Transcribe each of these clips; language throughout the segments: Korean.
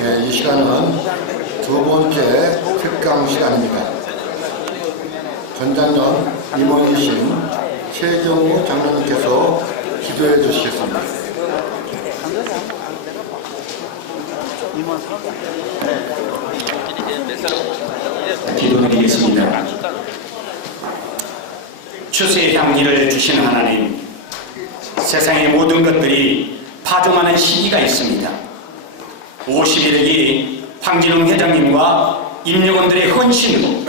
네, 이 시간은 두 번째 특강 시간입니다. 전장년 임원이신 최경우 장로님께서 기도해 주시겠습니다. 기도드리겠습니다. 추수의 향기를 주시는 하나님, 세상의 모든 것들이 파종하는 시기가 있습니다. 51일이 황진웅 회장님과 임직원들의 헌신으로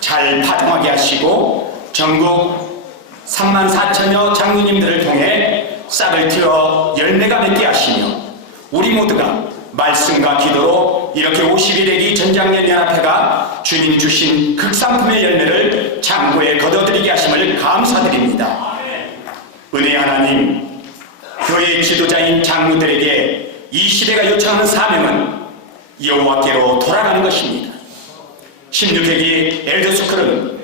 잘 파종하게 하시고 전국 34,000여 장로님들을 통해 싹을 틔워 열매가 맺게 하시며 우리 모두가 말씀과 기도로 이렇게 51일기 전장년 연합회가 주님 주신 극상품의 열매를 창고에 거둬들이게 하심을 감사드립니다. 은혜 하나님, 교회 지도자인 장로들에게 이 시대가 요청하는 사명은 여호와께로 돌아가는 것입니다. 16회기 엘더스쿨은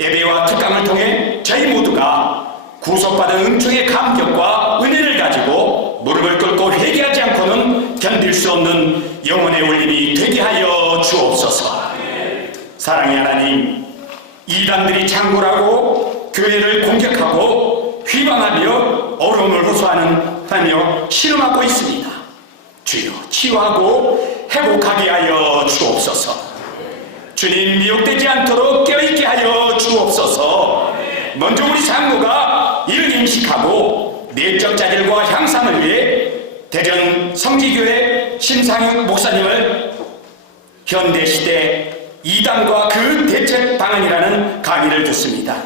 예배와 특강을 통해 저희 모두가 구속받은 은총의 감격과 은혜를 가지고 무릎을 꿇고 회개하지 않고는 견딜 수 없는 영혼의 울림이 되게 하여 주옵소서. 사랑의 하나님, 이단들이 창궐하고 교회를 공격하고 휘방하며 어려움을 호소하며 신음하고 있습니다. 주여 치유하고 회복하게 하여 주옵소서. 주님, 미혹되지 않도록 깨어있게 하여 주옵소서. 먼저 우리 장로가 이를 인식하고 내적 자질과 향상을 위해 대전 성지교회 심상윤 목사님을 현대시대 이단과 그 대책 방안이라는 강의를 듣습니다.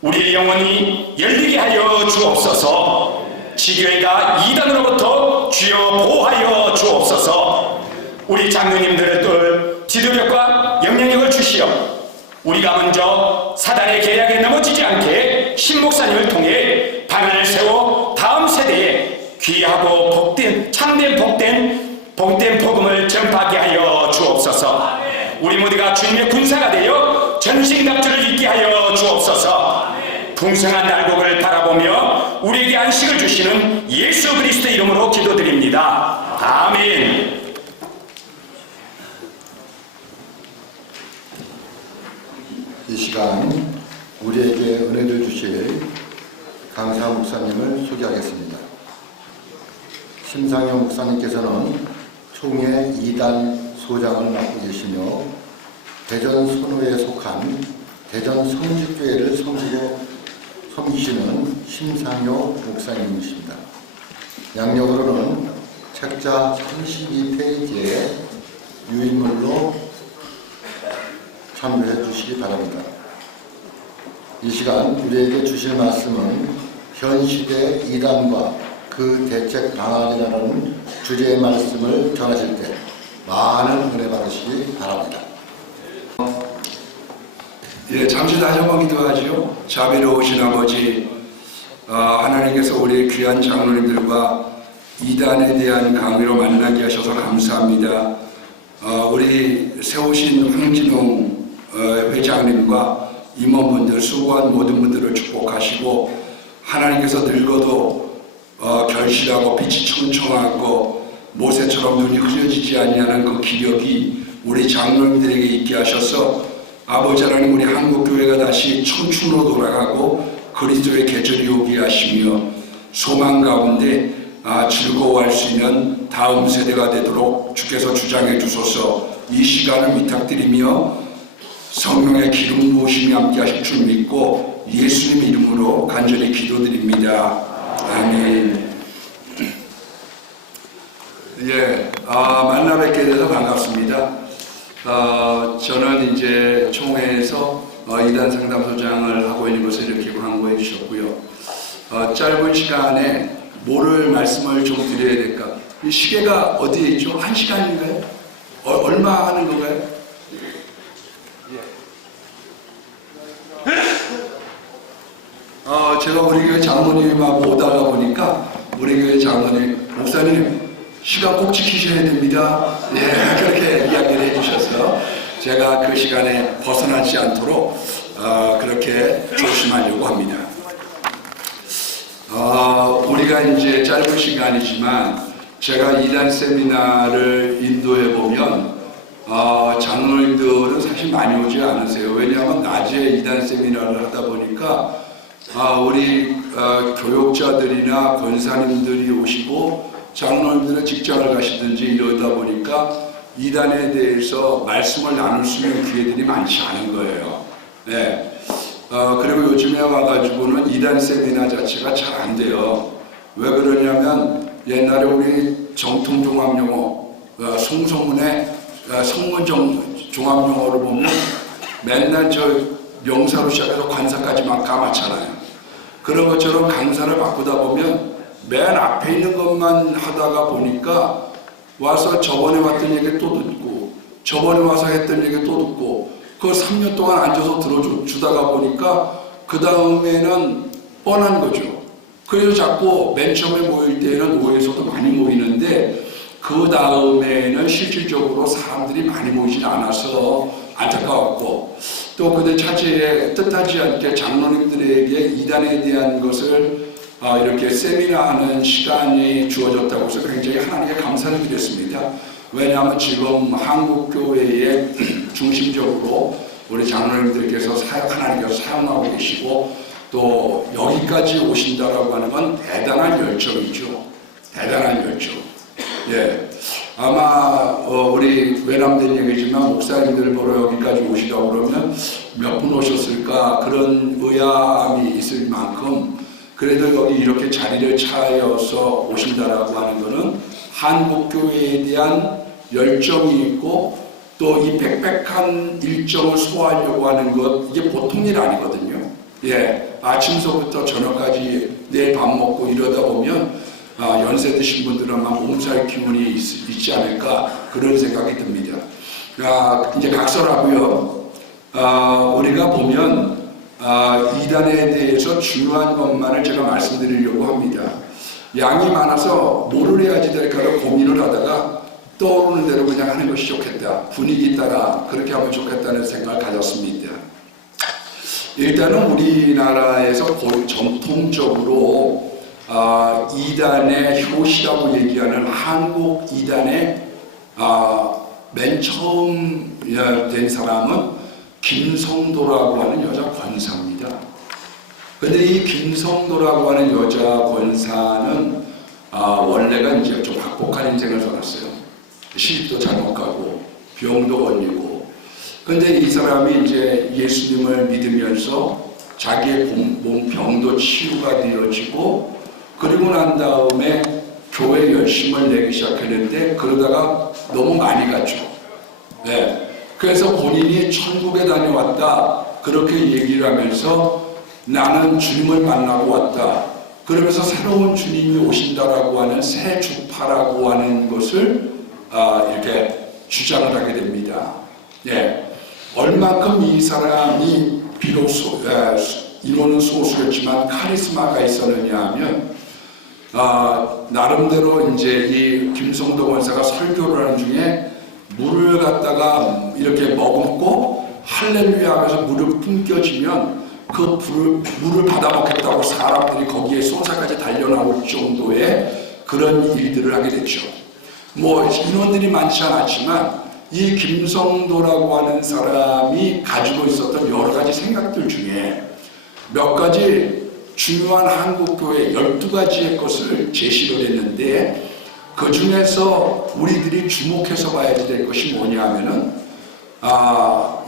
우리의 영혼이 열리게 하여 주옵소서. 지교회가 이단으로부터 주여 보호하여 주옵소서. 우리 장로님들을 지도력과 영향력을 주시어 우리가 먼저 사단의 계략에 넘어지지 않게 신목사님을 통해 방안을 세워 다음 세대에 귀하고 복된 참된 복된 복음을 전파하게 하여 주옵소서. 우리 모두가 주님의 군사가 되어 전신갑주를 입게 하여 주옵소서. 풍성한 날곡을 바라보며 우리에게 안식을 주시는 예수 그리스도의 이름으로 기도드립니다. 아멘. 이 시간 우리에게 은혜를 주실 강사 목사님을 소개하겠습니다. 심상영 목사님께서는 총회 2단 소장을 맡고 계시며 대전 선호에 속한 대전 성지교회를 섬기시는 심상용 목사님이십니다. 양력으로는 책자 32페이지의 유인물로 참여해 주시기 바랍니다. 이 시간 우리에게 주실 말씀은 현 시대 이단과 그 대책 방안이라는 주제의 말씀을 전하실 때 많은 은혜 받으시기 바랍니다. 잠시 다시 한번 기도하지요. 자비로우신 아버지, 하나님께서 우리 귀한 장로님들과 이단에 대한 강의로 만나게 하셔서 감사합니다. 우리 세우신 황진웅 회장님과 임원분들, 수고한 모든 분들을 축복하시고 하나님께서 늙어도 결실하고 빛이 청청하고 모세처럼 눈이 흐려지지 아니하는 그 기력이 우리 장로님들에게 있게 하셔서 아버지 하나님, 우리 한국교회가 다시 청춘으로 돌아가고 그리스도의 계절이 오게 하시며 소망 가운데 즐거워할 수 있는 다음 세대가 되도록 주께서 주장해 주소서. 이 시간을 위탁드리며 성령의 기름 부으심이 함께 하실 줄 믿고 예수님 이름으로 간절히 기도드립니다. 아멘. 만나 뵙게 돼서 반갑습니다. 저는 이제 총회에서 이단 상담소장을 하고 있는 것을 이렇게 광고해 주셨고요. 짧은 시간에 뭐를 말씀을 좀 드려야 될까? 이 시계가 어디에 있죠? 1시간인가요? 얼마 하는 건가요? 제가 우리 교회 장로님하고 오다가 보니까 우리 교회 장로님, 목사님 시간 꼭 지키셔야 됩니다. 그렇게 이야기를 해주셔서 제가 그 시간에 벗어나지 않도록 그렇게 조심하려고 합니다. 우리가 이제 짧은 시간이지만 제가 이단 세미나를 인도해 보면 장로님들은 사실 많이 오지 않으세요. 왜냐하면 낮에 이단 세미나를 하다 보니까 우리 교역자들이나 권사님들이 오시고 장로님들은 직장을 가시든지 이러다 보니까 이단에 대해서 말씀을 나눌 수 있는 기회들이 많지 않은 거예요. 네. 그리고 요즘에 와가지고는 이단 세미나 자체가 잘 안 돼요. 왜 그러냐면 옛날에 우리 정통종합용어, 송소문의 성문 종합용어를 보면 맨날 저 명사로 시작해서 관사까지만 까맣잖아요. 그런 것처럼 강사를 바꾸다 보면 맨 앞에 있는 것만 하다가 보니까 와서 저번에 왔던 얘기 또 듣고 저번에 와서 했던 얘기 또 듣고 그 3년 동안 앉아서 들어주다가 보니까 그 다음에는 뻔한 거죠. 그래서 자꾸 맨 처음에 모일 때는 노예에서도 많이 모이는데 그 다음에는 실질적으로 사람들이 많이 모이지 않아서 안타까웠고 또 그들 차제에 뜻하지 않게 장로님들에게 이단에 대한 것을 이렇게 세미나하는 시간이 주어졌다고 해서 굉장히 하나님께 감사를 드렸습니다. 왜냐하면 지금 한국교회에 중심적으로 우리 장로님들께서 하나님께서 사용하고 계시고 또 여기까지 오신다라고 하는 건 대단한 열정이죠. 대단한 열정. 예. 아마 우리 외람된 얘기지만 목사님들 보러 여기까지 오시라고 그러면 몇 분 오셨을까 그런 의아함이 있을 만큼 그래도 여기 이렇게 자리를 차여서 오신다라고 하는 것은 한국교회에 대한 열정이 있고 또 이 빽빽한 일정을 소화하려고 하는 것 이게 보통 일 아니거든요. 예, 아침서부터 저녁까지 내일 밥 먹고 이러다 보면 연세 드신 분들은 아마 몸살 기운이 있지 않을까 그런 생각이 듭니다. 이제 각설하고요. 우리가 보면 이단에 대해서 중요한 것만을 제가 말씀드리려고 합니다. 양이 많아서 뭐를 해야지 될까를 고민을 하다가 떠오르는 대로 그냥 하는 것이 좋겠다. 분위기 따라 그렇게 하면 좋겠다는 생각을 가졌습니다. 일단은 우리나라에서 전통적으로 이단의 효시라고 얘기하는 한국 이단의 맨 처음 된 사람은 김성도라고 하는 여자 권사입니다. 근데 이 김성도라고 하는 여자 권사는 원래가 이제 좀 박복한 인생을 살았어요. 시집도 잘못 가고 병도 걸리고. 근데 이 사람이 이제 예수님을 믿으면서 자기의 몸 병도 치유가 되어지고 그리고 난 다음에 교회 열심을 내기 시작했는데 그러다가 너무 많이 갔죠. 네. 그래서 본인이 천국에 다녀왔다 그렇게 얘기를 하면서 나는 주님을 만나고 왔다. 그러면서 새로운 주님이 오신다라고 하는 새 주파라고 하는 것을 이렇게 주장을 하게 됩니다. 예. 얼만큼 이 사람이 비로소 인원은 소수였지만 카리스마가 있었느냐 하면 나름대로 이제 이 김성도 권사가 설교를 하는 중에 물을 갖다가 이렇게 머금고 할렐루야 하면서 물을 품겨지면 그 물을 받아먹겠다고 사람들이 거기에 쏜살까지 달려나올 정도의 그런 일들을 하게 됐죠. 뭐 인원들이 많지 않았지만 이 김성도라고 하는 사람이 가지고 있었던 여러 가지 생각들 중에 몇 가지 중요한 한국교회 12가지의 것을 제시를 했는데 그 중에서 우리들이 주목해서 봐야 될 것이 뭐냐 하면은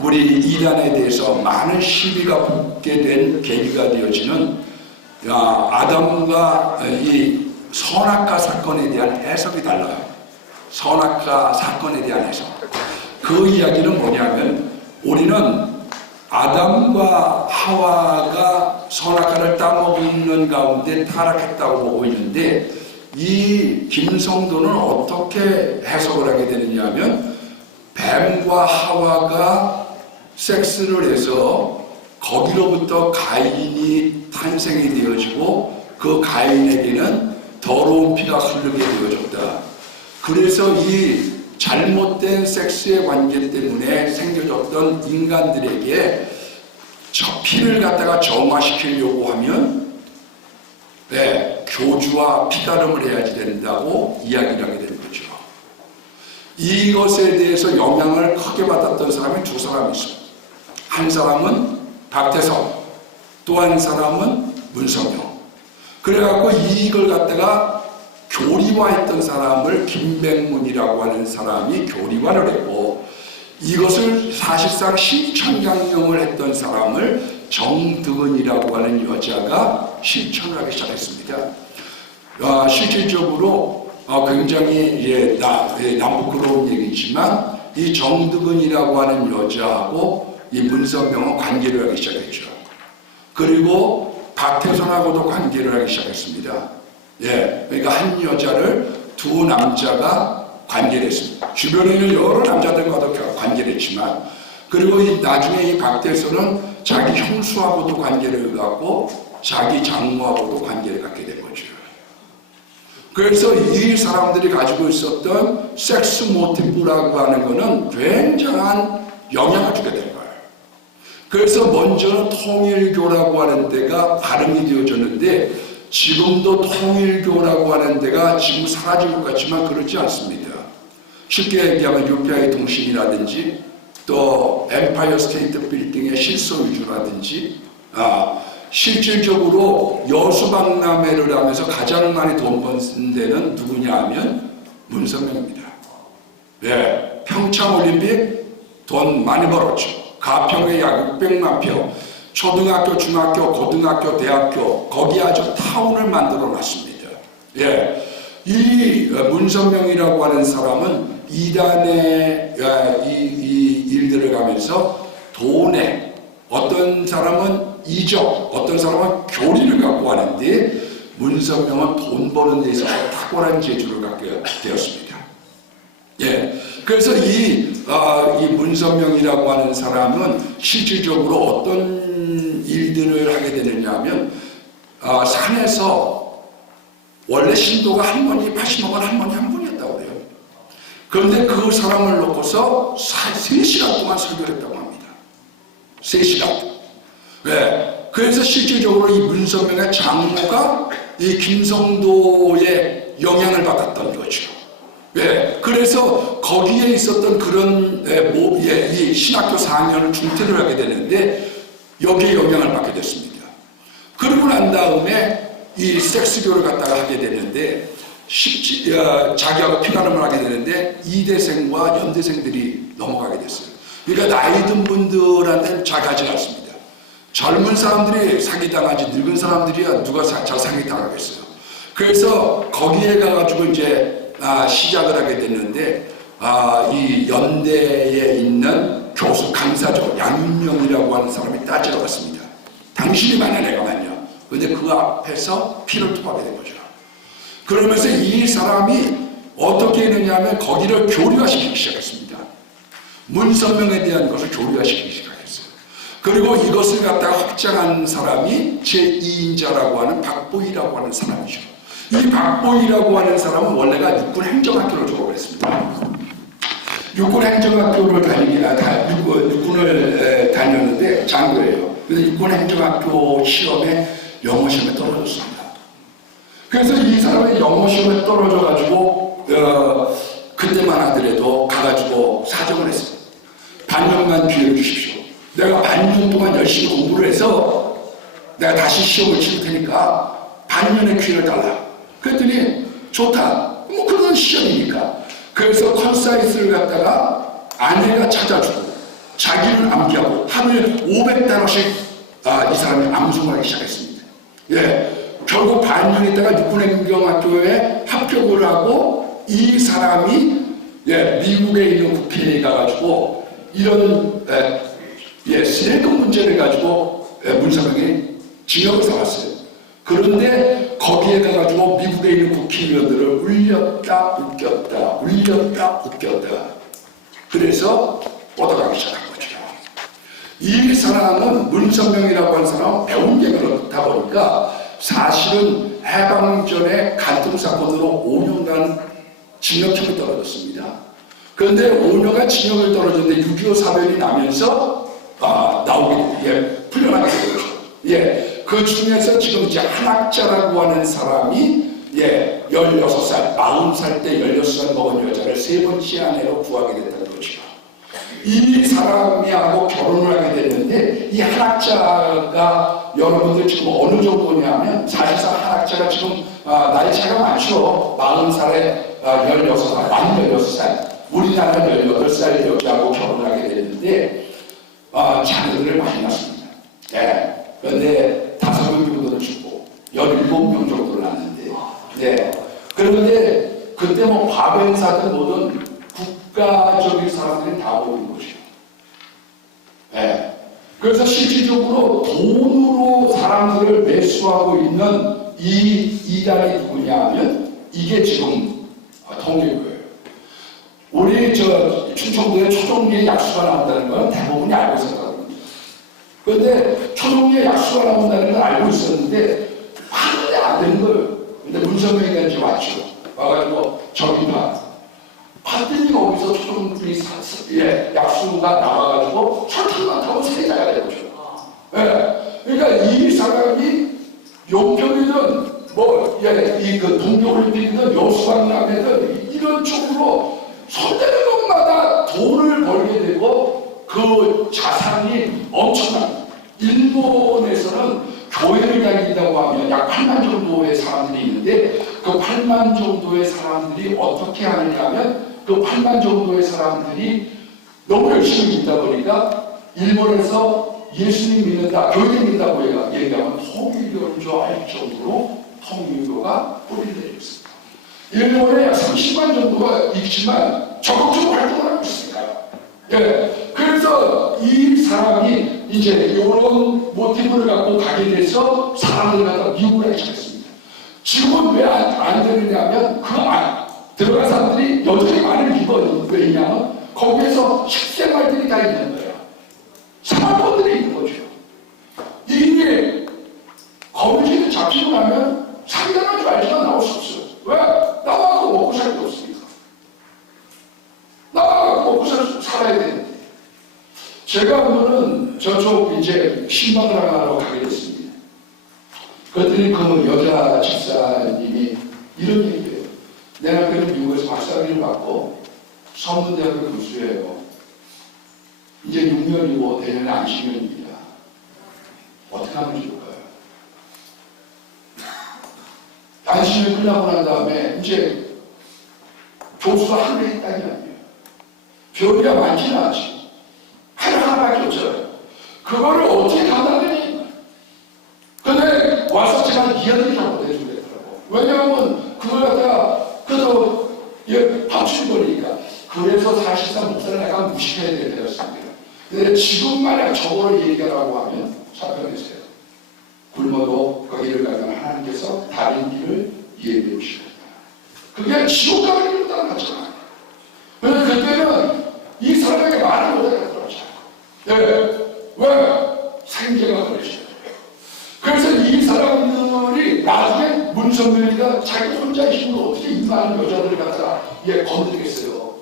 우리 이단에 대해서 많은 시비가 붙게 된 계기가 되어지는 아담과 이 선악과 사건에 대한 해석이 달라요. 선악과 사건에 대한 해석. 그 이야기는 뭐냐면 우리는 아담과 하와가 선악과를 따먹는 가운데 타락했다고 보고 있는데 이 김성도는 어떻게 해석을 하게 되느냐 하면 뱀과 하와가 섹스를 해서 거기로부터 가인이 탄생이 되어지고 그 가인에게는 더러운 피가 흐르게 되어졌다. 그래서 이 잘못된 섹스의 관계 때문에 생겨졌던 인간들에게 저 피를 갖다가 정화시키려고 하면 교주와 피가름을 해야지 된다고 이야기를 하게 되는 거죠. 이것에 대해서 영향을 크게 받았던 사람이 두 사람이 있어요. 한 사람은 박태성, 또 한 사람은 문성영. 그래갖고 이걸 갖다가 교리화했던 사람을 김백문이라고 하는 사람이 교리화를 했고, 이것을 사실상 실천강령을 했던 사람을 정득은이라고 하는 여자가 실천을 하기 시작했습니다. 실질적으로 굉장히 남부끄러운 얘기지만 이 정득은이라고 하는 여자하고 이 문선명은 관계를 하기 시작했죠. 그리고 박태선하고도 관계를 하기 시작했습니다. 그러니까 한 여자를 두 남자가 관계를 했습니다. 주변에 있는 여러 남자들과도 관계를 했지만, 그리고 나중에 이 박태선은 자기 형수하고도 관계를 갖고 자기 장모하고도 관계를 갖게 된 거죠. 그래서 이 사람들이 가지고 있었던 섹스 모티브라고 하는 것은 굉장한 영향을 주게 된 거예요. 그래서 먼저는 통일교라고 하는 데가 발음이 되어졌는데, 지금도 통일교라고 하는 데가 지금 사라진 것 같지만 그렇지 않습니다. 쉽게 얘기하면 유피아의 통신이라든지 또 엠파이어 스테이트 빌딩의 실소유주라든지 실질적으로 여수박람회를 하면서 가장 많이 돈 번 데는 누구냐 하면 문선명입니다. 평창올림픽 돈 많이 벌었죠. 가평에 약 600만 표, 초등학교, 중학교, 고등학교, 대학교 거기 아주 타운을 만들어 놨습니다. 이 문선명이라고 하는 사람은 이단의 이 일들을 가면서 돈에, 어떤 사람은 이적, 어떤 사람은 교리를 갖고 하는데, 문선명은 돈 버는 데 있어서 탁월한 재주를 갖게 되었습니다. 그래서 이 문선명이라고 하는 사람은 실질적으로 어떤 일들을 하게 되느냐 하면, 산에서 원래 신도가 할머니, 80만 할머니 한 분이었다고 그래요. 그런데 그 사람을 놓고서 3시간 동안 설교를 했다고 합니다. 3시간. 그래서 실질적으로 이 문선명의 장모가 이 김성도의 영향을 받았던 거죠. 그래서 거기에 있었던 그런 이 신학교 4년을 중퇴를 하게 되는데 여기에 영향을 받게 됐습니다. 그러고 난 다음에 이 섹스교를 갖다가 하게 되는데 자기하고 피가름을 하게 되는데 이대생과 연대생들이 넘어가게 됐어요. 그러니까 나이 든 분들한테는 잘 가지 않습니다. 젊은 사람들이 사기당하지 늙은 사람들이야 누가 잘 사기당하겠어요. 그래서 거기에 가가지고 이제 시작을 하게 됐는데 이 연대에 있는 교수 강사죠. 양윤명이라고 하는 사람이 따지러 갔습니다. 당신이 만야 내가 만야. 근데 그 앞에서 피를 토하게 된 거죠. 그러면서 이 사람이 어떻게 했느냐 하면 거기를 교류화시키기 시작했습니다. 문선명에 대한 것을 교류화시키기 시작했어요. 그리고 이것을 갖다가 확장한 사람이 제2인자라고 하는 박보희라고 하는 사람이죠. 이 박보희라고 하는 사람은 원래가 육군행정학교를 졸업했습니다. 육군행정학교를 육군을 다녔는데 장교예요. 그래서 육군행정학교 시험에 영어 시험에 떨어졌습니다. 그래서 이 사람이 영어 시험에 떨어져가지고 그때만 하더라도 가가지고 사정을 했어요. 반년만 기회를 주십시오. 내가 반년 동안 열심히 공부를 해서 내가 다시 시험을 치를 테니까 반년의 기회를 달라. 그랬더니 좋다. 뭐 그런 시험이니까. 그래서 컨사이스를 갖다가 아내가 찾아주고 자기를 암기하고 하루에 500단어씩 이 사람이 암송을 하기 시작했습니다. 결국 반년 있다가 육군행정학교에 합격을 하고 이 사람이 미국에 있는 국회에 가가지고 이런 세금 문제를 가지고 문선명이 징역을 살았어요. 그런데 거기에 가가지고 미국에 있는 국회의원들을 울렸다 웃겼다 그래서 뻗어가기 시작한 거죠. 이 사람은 문선명이라고 하는 사람은 배운 게 그렇다 보니까 사실은 해방전에 간통 사건으로 5년간 징역형이 떨어졌습니다. 그런데 5년간 징역을 떨어졌는데 6.25 사변이 나면서 나오게 풀려나게 된 거죠. 그 중에서 지금 이제 한학자라고 하는 사람이 16살, 40살 때 16살 먹은 여자를 세 번째 아내로 구하게 됐다는 거죠. 이 사람이하고 결혼을 하게 됐는데 이 한학자가 여러분들 지금 어느 정도냐면 사실상 한학자가 지금 나이 차이가 많죠. 40살에 16살, 만 16살. 우리나라 18살 여자하고 결혼을 하게 됐는데 자녀들을 많이 낳습니다. 네. 그런데 5명 정도는 죽고 17명 정도를 낳는데 그런데 그때 뭐 과거행사든 뭐든 국가적인 사람들이 다 오는 것이요. 그래서 실질적으로 돈으로 사람들을 매수하고 있는 이 이단이 누구냐 하면 이게 지금 통일교예요. 우리 충청도에 초종리에 약수가 나온다는 건 대부분이 알고 있었거든요. 그런데 초종리에 약수가 나온다는 걸 알고 있었는데 하는데 안 되는 거예요. 근데 문선명이가 이제 왔죠. 와가지고 저기 봤더니 거기서 초종리 약수가 나와가지고 철탑만 타고 세자가 되죠. 그러니까 이 사람이 용평이든 그 동계올림픽이든 여수강남이든 이런 쪽으로 손대는 것마다 돈을 벌게 되고 그 자산이 엄청납니다. 일본에서는 교회를 다닌다고 하면 약 8만 정도의 사람들이 있는데 그 8만 정도의 사람들이 어떻게 하느냐 하면 그 8만 정도의 사람들이 너무 열심히 믿다 보니까 일본에서 예수님 믿는다, 교회 믿는다고 얘기하면 통일교인 줄 알 정도로 통일교가 뿌리를 내리고 있습니다. 일본에 30만 정도가 있지만 적극적으로 활동을 하고 있습니다. 그래서 이 사람이 이제 이런 모티브를 갖고 가게 돼서 사람들을 갖다 미국을 하기 시작했습니다. 지금은 왜 안 되느냐면 그 안 들어간 사람들이 여전히 많은 기본이 왜냐면 거기에서 식생활들이 다 있는 거예요. 생활권들이 있는 거죠. 이게 거미줄이 잡히고 나면 상당한 줄 알지만 나올 수 없어요. 왜? 나와서 먹고 살 게 없으니까. 나와서 먹고 살아야 되는데. 제가 오늘은 저쪽 이제 신방을 하러 가게 됐습니다. 그랬더니 그 여자 집사님이 이런 얘기예요. 내 남편은 미국에서 박사학위를 받고 서문대학교 교수예요. 이제 6년이고 내년에 안식년입니다. 어떻게 하면 좋을까요? 안식년 끝나고 난 다음에 이제 교수가 한 개 있다니 아니에요. 교리가 많지는 않지. 하나밖에 없어요. 그거를 어떻게 감당하니? 근데 와서 제가 이야기를 잘못 해주겠더라고. 왜냐하면 그걸 갖다가 그래도 방출이 버리니까. 그래서 사실상 목사를 약간 무식해야 되었습니다. 근데 지금 만약 저거를 얘기하라고 하면 사편했어요. 굶어도 거기를 가면 하나님께서 다른 길을 예비해 주시겠다. 그게 지옥 가는 길보다는 낫잖아요. 그런데 그때는 이 사람에게 말을 못하겠더라고요. 왜? 생계가 걸리죠. 그래서 이 사람들이 나중에 문선명이가 자기 혼자의 힘으로 어떻게 이 많은 여자들을 갖다가 건드리겠어요.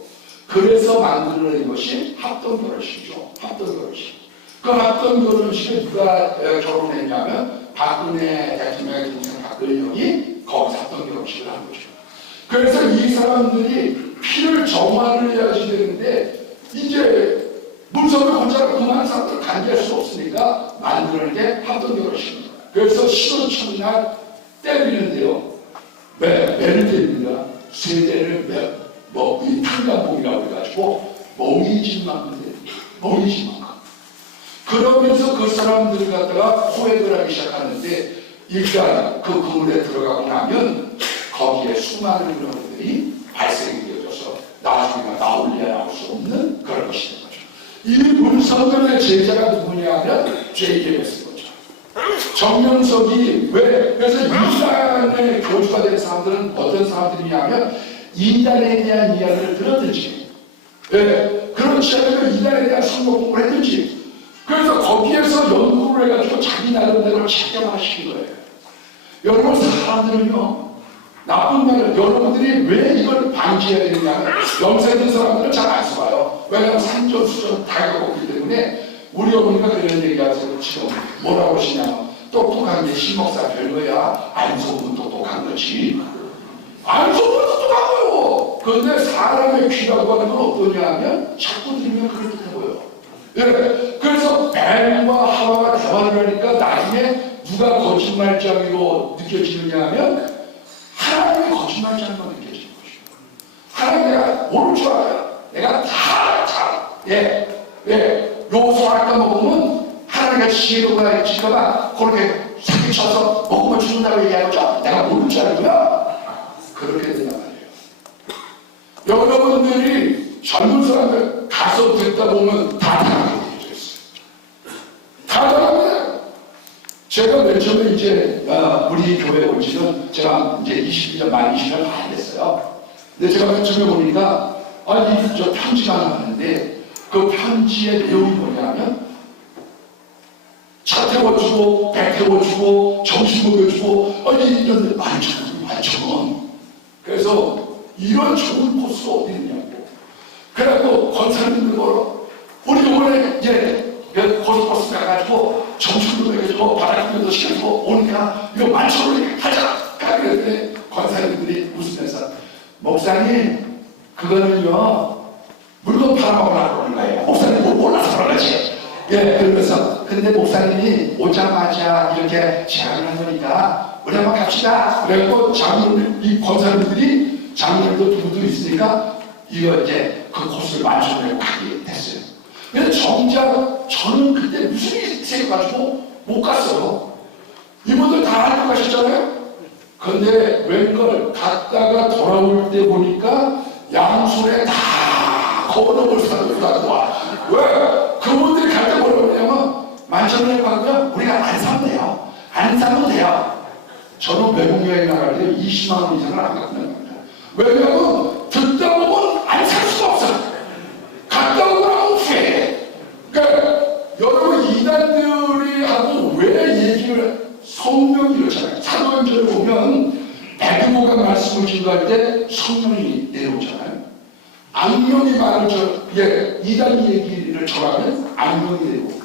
그래서 만들어낸 것이 합동결혼식이죠. 합동결혼식. 그 합동결혼식에 누가 결혼했냐면 박근혜 대통령의 동생 박근영이 거기서 합동결혼식을 한 거죠. 그래서 이 사람들이 피를 정화를 해야지 되는데 이제 문선명 혼자가 그 많은 사람들을 관계할 수 없으니까 만들어낸 게 합동결혼식입니다. 그래서 신혼 첫날 때리는데요. 매를 때립니다. 세 대를 이 탄감봉이라고 해가지고 멍이진만큼 때립니다. 멍이진만큼. 그러면서 그 사람들을 갖다가 포획을 하기 시작하는데 일단 그 그물에 들어가고 나면 거기에 수많은 그런들이 발생이 되어져서 나중에 나올 수 없는 그런 것이 된 거죠. 이 문선명의 제자가 누구냐면 JKBS 거죠. 정명석이 왜? 그래서 이단의 교주가 된 사람들은 어떤 사람들이냐면 이단에 대한 이야기를 들었든지 그렇지 않으면 이단에 대한 성공을 했든지 그래서 거기에서 연구를 해가지고 자기 나름대로 체계화시킨 거예요. 여러분 사람들은요 나쁜 말을 여러분들이 왜 이걸 방지해야 되느냐면 영세 있는 사람들은 잘 안 써봐요. 왜냐하면 산전수전 다 겪었기 때문에 우리 어머니가 그런 얘기하세요. 지금 뭐라고 하시냐면 똑똑한 게 신목사 별거야. 안성은 똑똑한 거지. 안성은 똑똑한 거요. 그런데 사람의 귀라고 하는 건 어떠냐 하면 자꾸 들으면 그렇게 보여. 예. 그래서 뱀과 하와가 대화를 하니까 나중에 누가 거짓말장이로 느껴지느냐 하면 하나님이 거짓말장이로 느껴지는 것이요. 하나님 내가 모를 줄 알아요. 내가 다 요소 아까 먹으면 하나님의 지혜로가 있을까봐 그렇게 사기쳐서 먹으면 죽는다고 얘기하는 거죠. 내가 모를 줄 알고요. 그렇게 된단 말이에요. 여러분들이 젊은 사람들 가서 듣다 보면 다 당하게 되어 있어요. 다 당합니다. 제가 맨 처음에 이제 우리 교회 온 지는 제가 이제 20년, 만 20년 안 됐어요. 근데 제가 맨 처음에 보니까 저 편지가 하나 왔는데 그 편지의 내용이 뭐냐면 차 태워주고 배 태워주고 점심 먹여주고 이런 만천원. 그래서 이런 좋은 코스가 어디 있냐고. 그래갖고 권사님들 보러 우리 이번에 이제 고속버스 가가지고 점심도 먹여주고 바닥도 시켜주고 오니까 이거 만천원에 하자. 그랬더니 권사님들이 웃으면서 목사님 그거는요 물건 팔아먹으려고 그러는 거예요. 목사님 뭐 몰라서 그러지. 그러면서 근데 목사님이 오자마자 이렇게 제안을 한 거니까 우리 한번 갑시다. 그래갖고 이 권사님들이 장로님도 누구도 있으니까 이거 이제 그 코스를 맞춰내고 가게 됐어요. 근데 정작 저는 그때 무슨 일이 생겨가지고 못 갔어요. 이분들 다 알고 가셨잖아요. 근데 웬걸 갔다가 돌아올 때 보니까 양손에 다 걸어볼 사람이 나와. 왜? 그분들이 갈 때 뭐라고 그러냐면 만천원에 가면 우리가 안 사면 돼요. 안 사면 돼요. 저는 외국 여행 나갈 때 20만 원 이상을 안 갖고 나갑니다. 왜냐하면 듣다 보면 안 살 수가 없어. 갔다 오고 나면 후회해. 그러니까 여러분 이단들이 하고 왜 얘기를 성령이 이렇잖아요. 사도행전을 보면 베드로가 말씀을 증거할 때 성령이 내려오잖아요. 악령이 말을 이단 얘기를 전하면 악령이 내려오고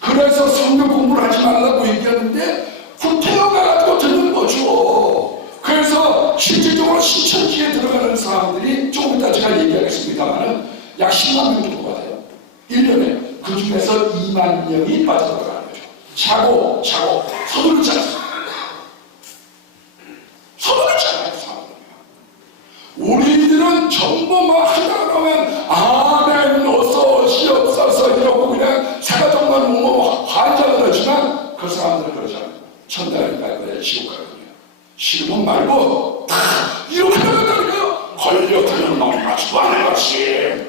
그래서 성경 공부를 하지 말라고 얘기하는데 후퇴어가지고 듣는 거죠. 그래서 실질적으로 신천지에 들어가는 사람들이 조금 이따 제가 얘기하겠습니다만 약 10만 명 정도가 돼요. 1년에. 그 중에서 2만 명이 빠져나가는 거죠. 차고 서두르잖아요. 우리들은 전부 막 하다 그러면 아멘 어서시옵소서 이러고 그냥 사가정만 보고 환장을 하지만 그 사람들은 그러잖아요. 천당에 갈 거야 지옥 갈 거야. 싫으면 말고 다 이렇게 나간다니까. 걸려들면 막 맞지도 않은 것이.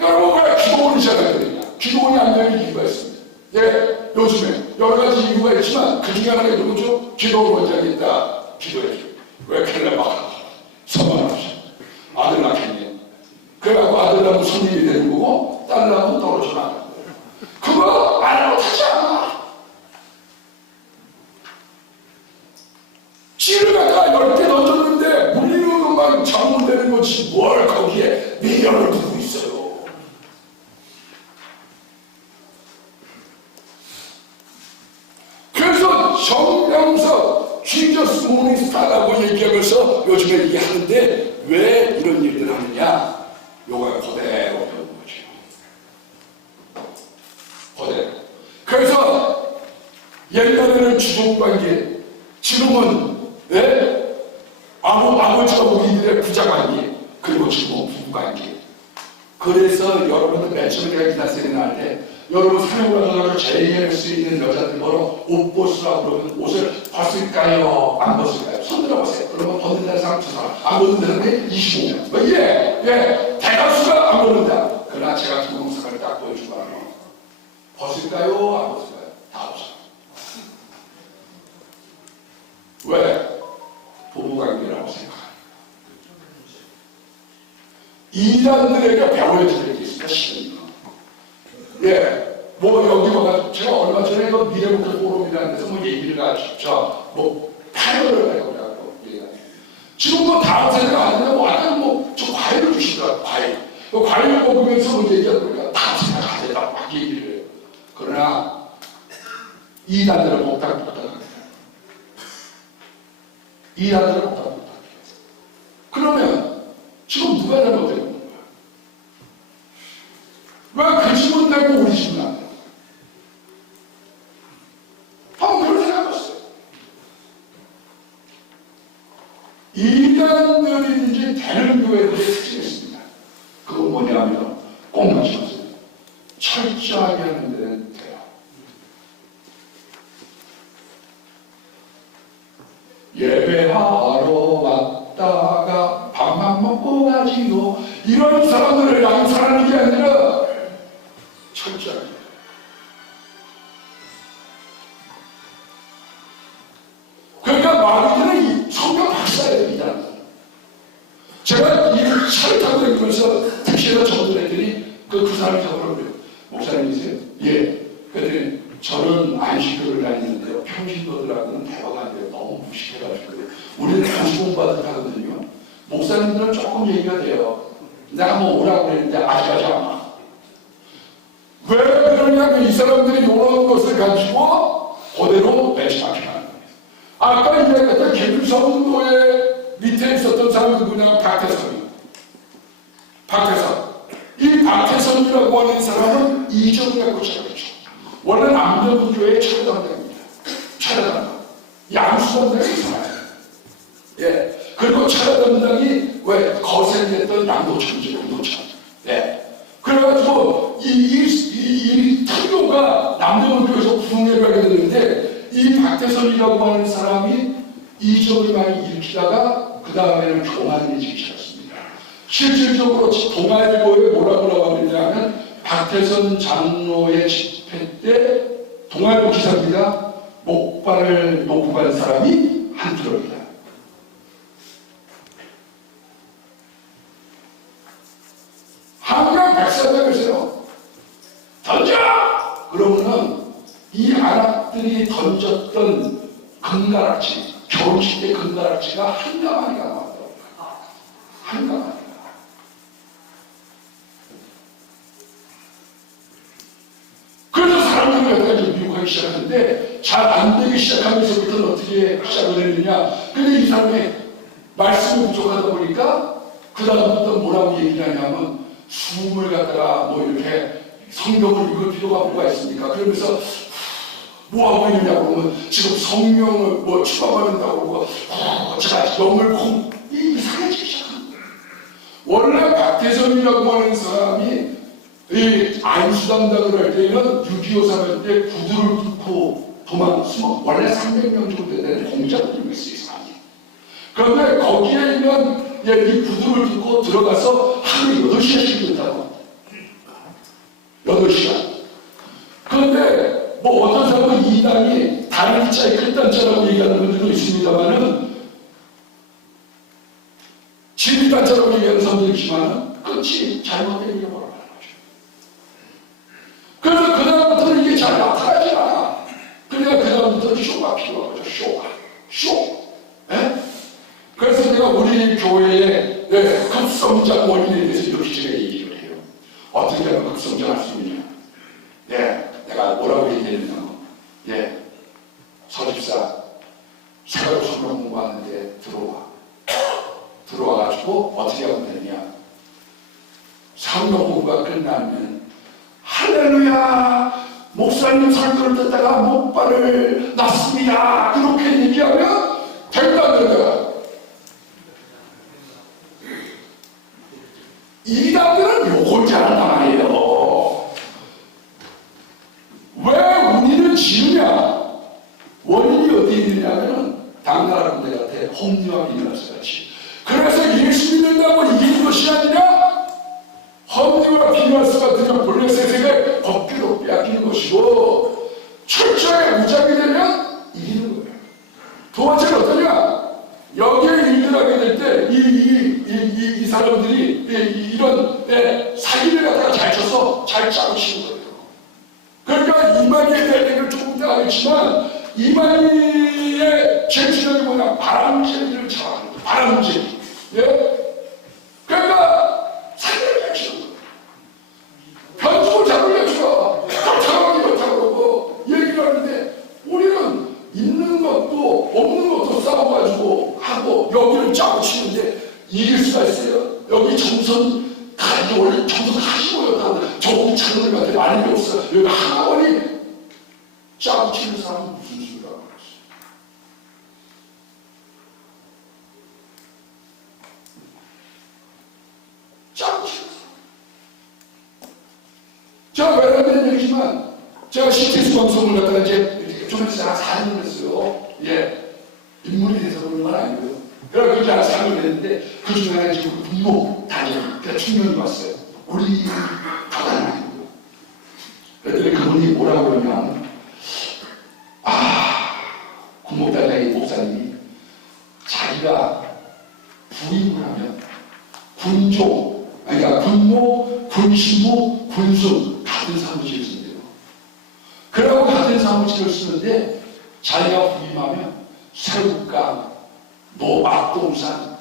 여러분 왜 기도원이 시작했거든요. 기도원이 안 되는 이유가 있습니다. 요즘에 여러 가지 이유가 있지만 그 중에 하나가 누구죠? 기도원 원장이 있다. 기도해줘. 왜 그래 막 서만 없이 아들 낳겠니? 그래갖고 아들 낳으면 손님이 되는 거고 딸 낳으면 떨어져 나가는 거예요. 그거 말 못하지 않아. 찌를 갖다가 10개 던졌는데 물리는 것만 장문되는 거지 뭘 거기에 미련을 두고 있어요. 그래서 정명석 Jesus 모닝스타라고 얘기하면서 요즘에 얘기하는데 왜 이런 일들을 하느냐? 요가 그대로 배우는 거죠. 그대로. 그래서 옛날에는 주종관계, 지금은 아버지가 우리들의 부자관계, 그리고 지금은 부부관계. 그래서 여러분들 맨 처음에 제가 기타 세미나 할 때 여러분 사용을 하다가 제일 할 수 있는 여자들 보러 옷 벗으라고 그러면 옷을 벗을까요? 안 벗을까요? 손 들어보세요. 그러면 벗는다는 사람 두 사람, 안 벗는다는 사람이 25명. 대다수가 안 벗는다. 그러나 제가 두공사를 딱 보여주고 하면 벗을까요? 안 벗을까요? 다 벗어요. 왜? 부부관계라고 생각합니다. 이단들에게 배워야 될 게 있습니다. 신이. 여기 와가지고 제가 얼마 전에 그 미래국회 포럼이라는 데서 얘기를 가지고 패널을 해보려고 얘기가 지금 다음 세대가 안 되고 아까 저 과일을 주시더라고요. 과일 먹으면서 얘기하다 보니까 다음 세대가 안 된다고 막 얘기를 해요. 그러나 이단들을 복닥복닥합니다. 이단들을 복닥복닥. 그러면 지금 누가 잘못된 건가? 왜 그 집은 되고 우리 집은 안 되고? 한번 그런 생각 해봤어요. 이단들인지 되는 교회들의 특징이 있습니다. 그건 뭐냐면 꼭 맞춰보세요. 철저하게 하는 데는 돼요. 예배하러 왔다가 밥만 먹고 가지고 이런 사람들을 양산하는 게 아니라 철저하게. 그러니까 마귀들은 이 성경 박사예요. 이단. 제가 이 차를 타고 다니면서 택시에서 전도했더니 그 사람이 저보고 그래요. 목사님이세요? 예. 그랬더니 저는 안식교를 다니는데요. 평신도들하고는 대화가 안 돼요. 너무 무식해가지고. 우리는 교수 공부하듯 하거든요. 목사님들은 조금 얘기가 돼요. 내가 한번 오라고 그랬는데 아직까지 안 와. 왜 그러냐면 이 사람들이 이런 것을 가지고 그대로 벤치마킹하는 거예요. 아까 이야기했던 개불성도의 밑에 있었던 사람이 누구냐? 박태선이요. 박태선. 이 박태선이라고 하는 사람은 이정을 갖고 시작했죠. 원래 남대문교회의 차례당입니다. 차례당. 양수담당이 있어요. 예. 그리고 차례당당이 왜 거세했던 양도천지, 양도천. 예. 그래가지고 이 특교가 남대문교회에서 부흥회를 하게 되는데 이 박태선이라고 하는 사람이 이정을 많이 일으키다가 그 다음에는 교만이 지기 시작했습니다. 실질적으로 동아일보에 뭐라고 나왔느냐면 박태선 장로의 집회 때 동아일보 기사입니다. 목발을 놓고 간 사람이 한두렵니다. 한강 백사장에서요. 던져! 그러면은 이 아랍들이 던졌던 금가락지, 결혼식 때 금가락지가 한 가마니가 나왔더라고요. 한 가마니가. 그래서 사람들이 몇 가지 미혹하기 시작하는데 잘 안 되기 시작하면서부터는 어떻게 시작을 했느냐. 근데 이 사람이 말씀이 부족하다 보니까 그 다음부터 뭐라고 얘기를 하냐면 숨을 갖다가 뭐 이렇게 성경을 읽을 필요가 뭐가 있습니까? 그러면서 뭐 하고 있느냐고 그러면 지금 성령을 뭐 추방받는다고 그러고 제가 영을 이상해지기 시작합니다. 원래 박태선이라고 하는 사람이 이 안수담당을 할 때는 6.25 사건 때 구두를 뚫고 숨어 원래 300명 정도 되는 공작들이 있어요. 그런데 거기에 있는 이 구두를 뚫고 들어가서 하루 8시간씩 듣다고 8시간. 그런데 뭐 어떤 사람은 이단이 다른 자의 끝단자라고 얘기하는 분들도 있습니다만은 진리단자라고 얘기하는 사람도 있지만 끝이 잘못된 경우라고 하는 거죠. 그래서 그 다음부터는 이게 잘 나타나지 않아. 그러니까 그 다음부터는 쇼가 필요한 거죠. 쇼. 예? 그래서 내가 우리 교회의 급성장 원인에 대해서 이렇게 제가 얘기를 해요. 어떻게 하면 급성장할 수 있냐. 내가 뭐라고 얘기했냐면 서집사 새로 성경 공부하는데 들어와가지고 어떻게 하면 되냐. 성경 공부가 끝나면 할렐루야 목사님 설교를 듣다가 목발을 놨습니다. 그렇게 얘기하면 된다는 거야. 이단들은 요걸 잘한단 말이에요. 왜 우리는 지느냐? 원인이 어디 있느냐면 당나라 군대 같아. 홈리와 비누라스 같이. 그래서 예수 믿는다고 이기는 것이 아니라 홈리와 비누라스 같은 블레셋에게 법규로 빼앗기는 것이고 철저하게 무장이 되면 이기는 거예요. 두 번째는 어떠냐? 여기에 일을 하게 될 때 이 사람들이 이런 사기를 갖다가 잘 쳐서 잘 짜고 치는 거예요. 그러니까 이만희에 대한 얘기를 조금 더 하겠지만 이만희의 정신이 뭐냐? 바람쟁이를 잡아가는 거예요. 바람쟁이. 그러니까 사기를 잘 치는 거예요. 변수를 잡으려 죽어. 쫓아가기 그렇다고 그러고 얘기를 하는데 있어요. 여기 정선 가지 원래 정선 가시고요. 저기 창을 같은 많이 없어. 여기 하나원이 짜고 치는 사람은 무슨 수라고 그랬어요. 짜고 치는 사람. 제가 외람되는 얘기지만 제가 CTS 방송을 갖다가 이제 좀 있으면 4년을 했어요. 예, 인물이 돼서 그런 건 아니고요. 그래서 그렇게 4년을 했는데 그 중에 지금 분모 단위 그러니까 충격이 왔어요. 우리 가다는 그랬더니 그분이 뭐라고 그러냐면 군목단장의 목사님이 자기가 부임을 하면 군종 그러니까 군모, 군신모, 군수 같은 사무실을 쓴대요. 그러고 같은 사무실을 쓰는데 자기가 부임하면 새우깡, 막동산,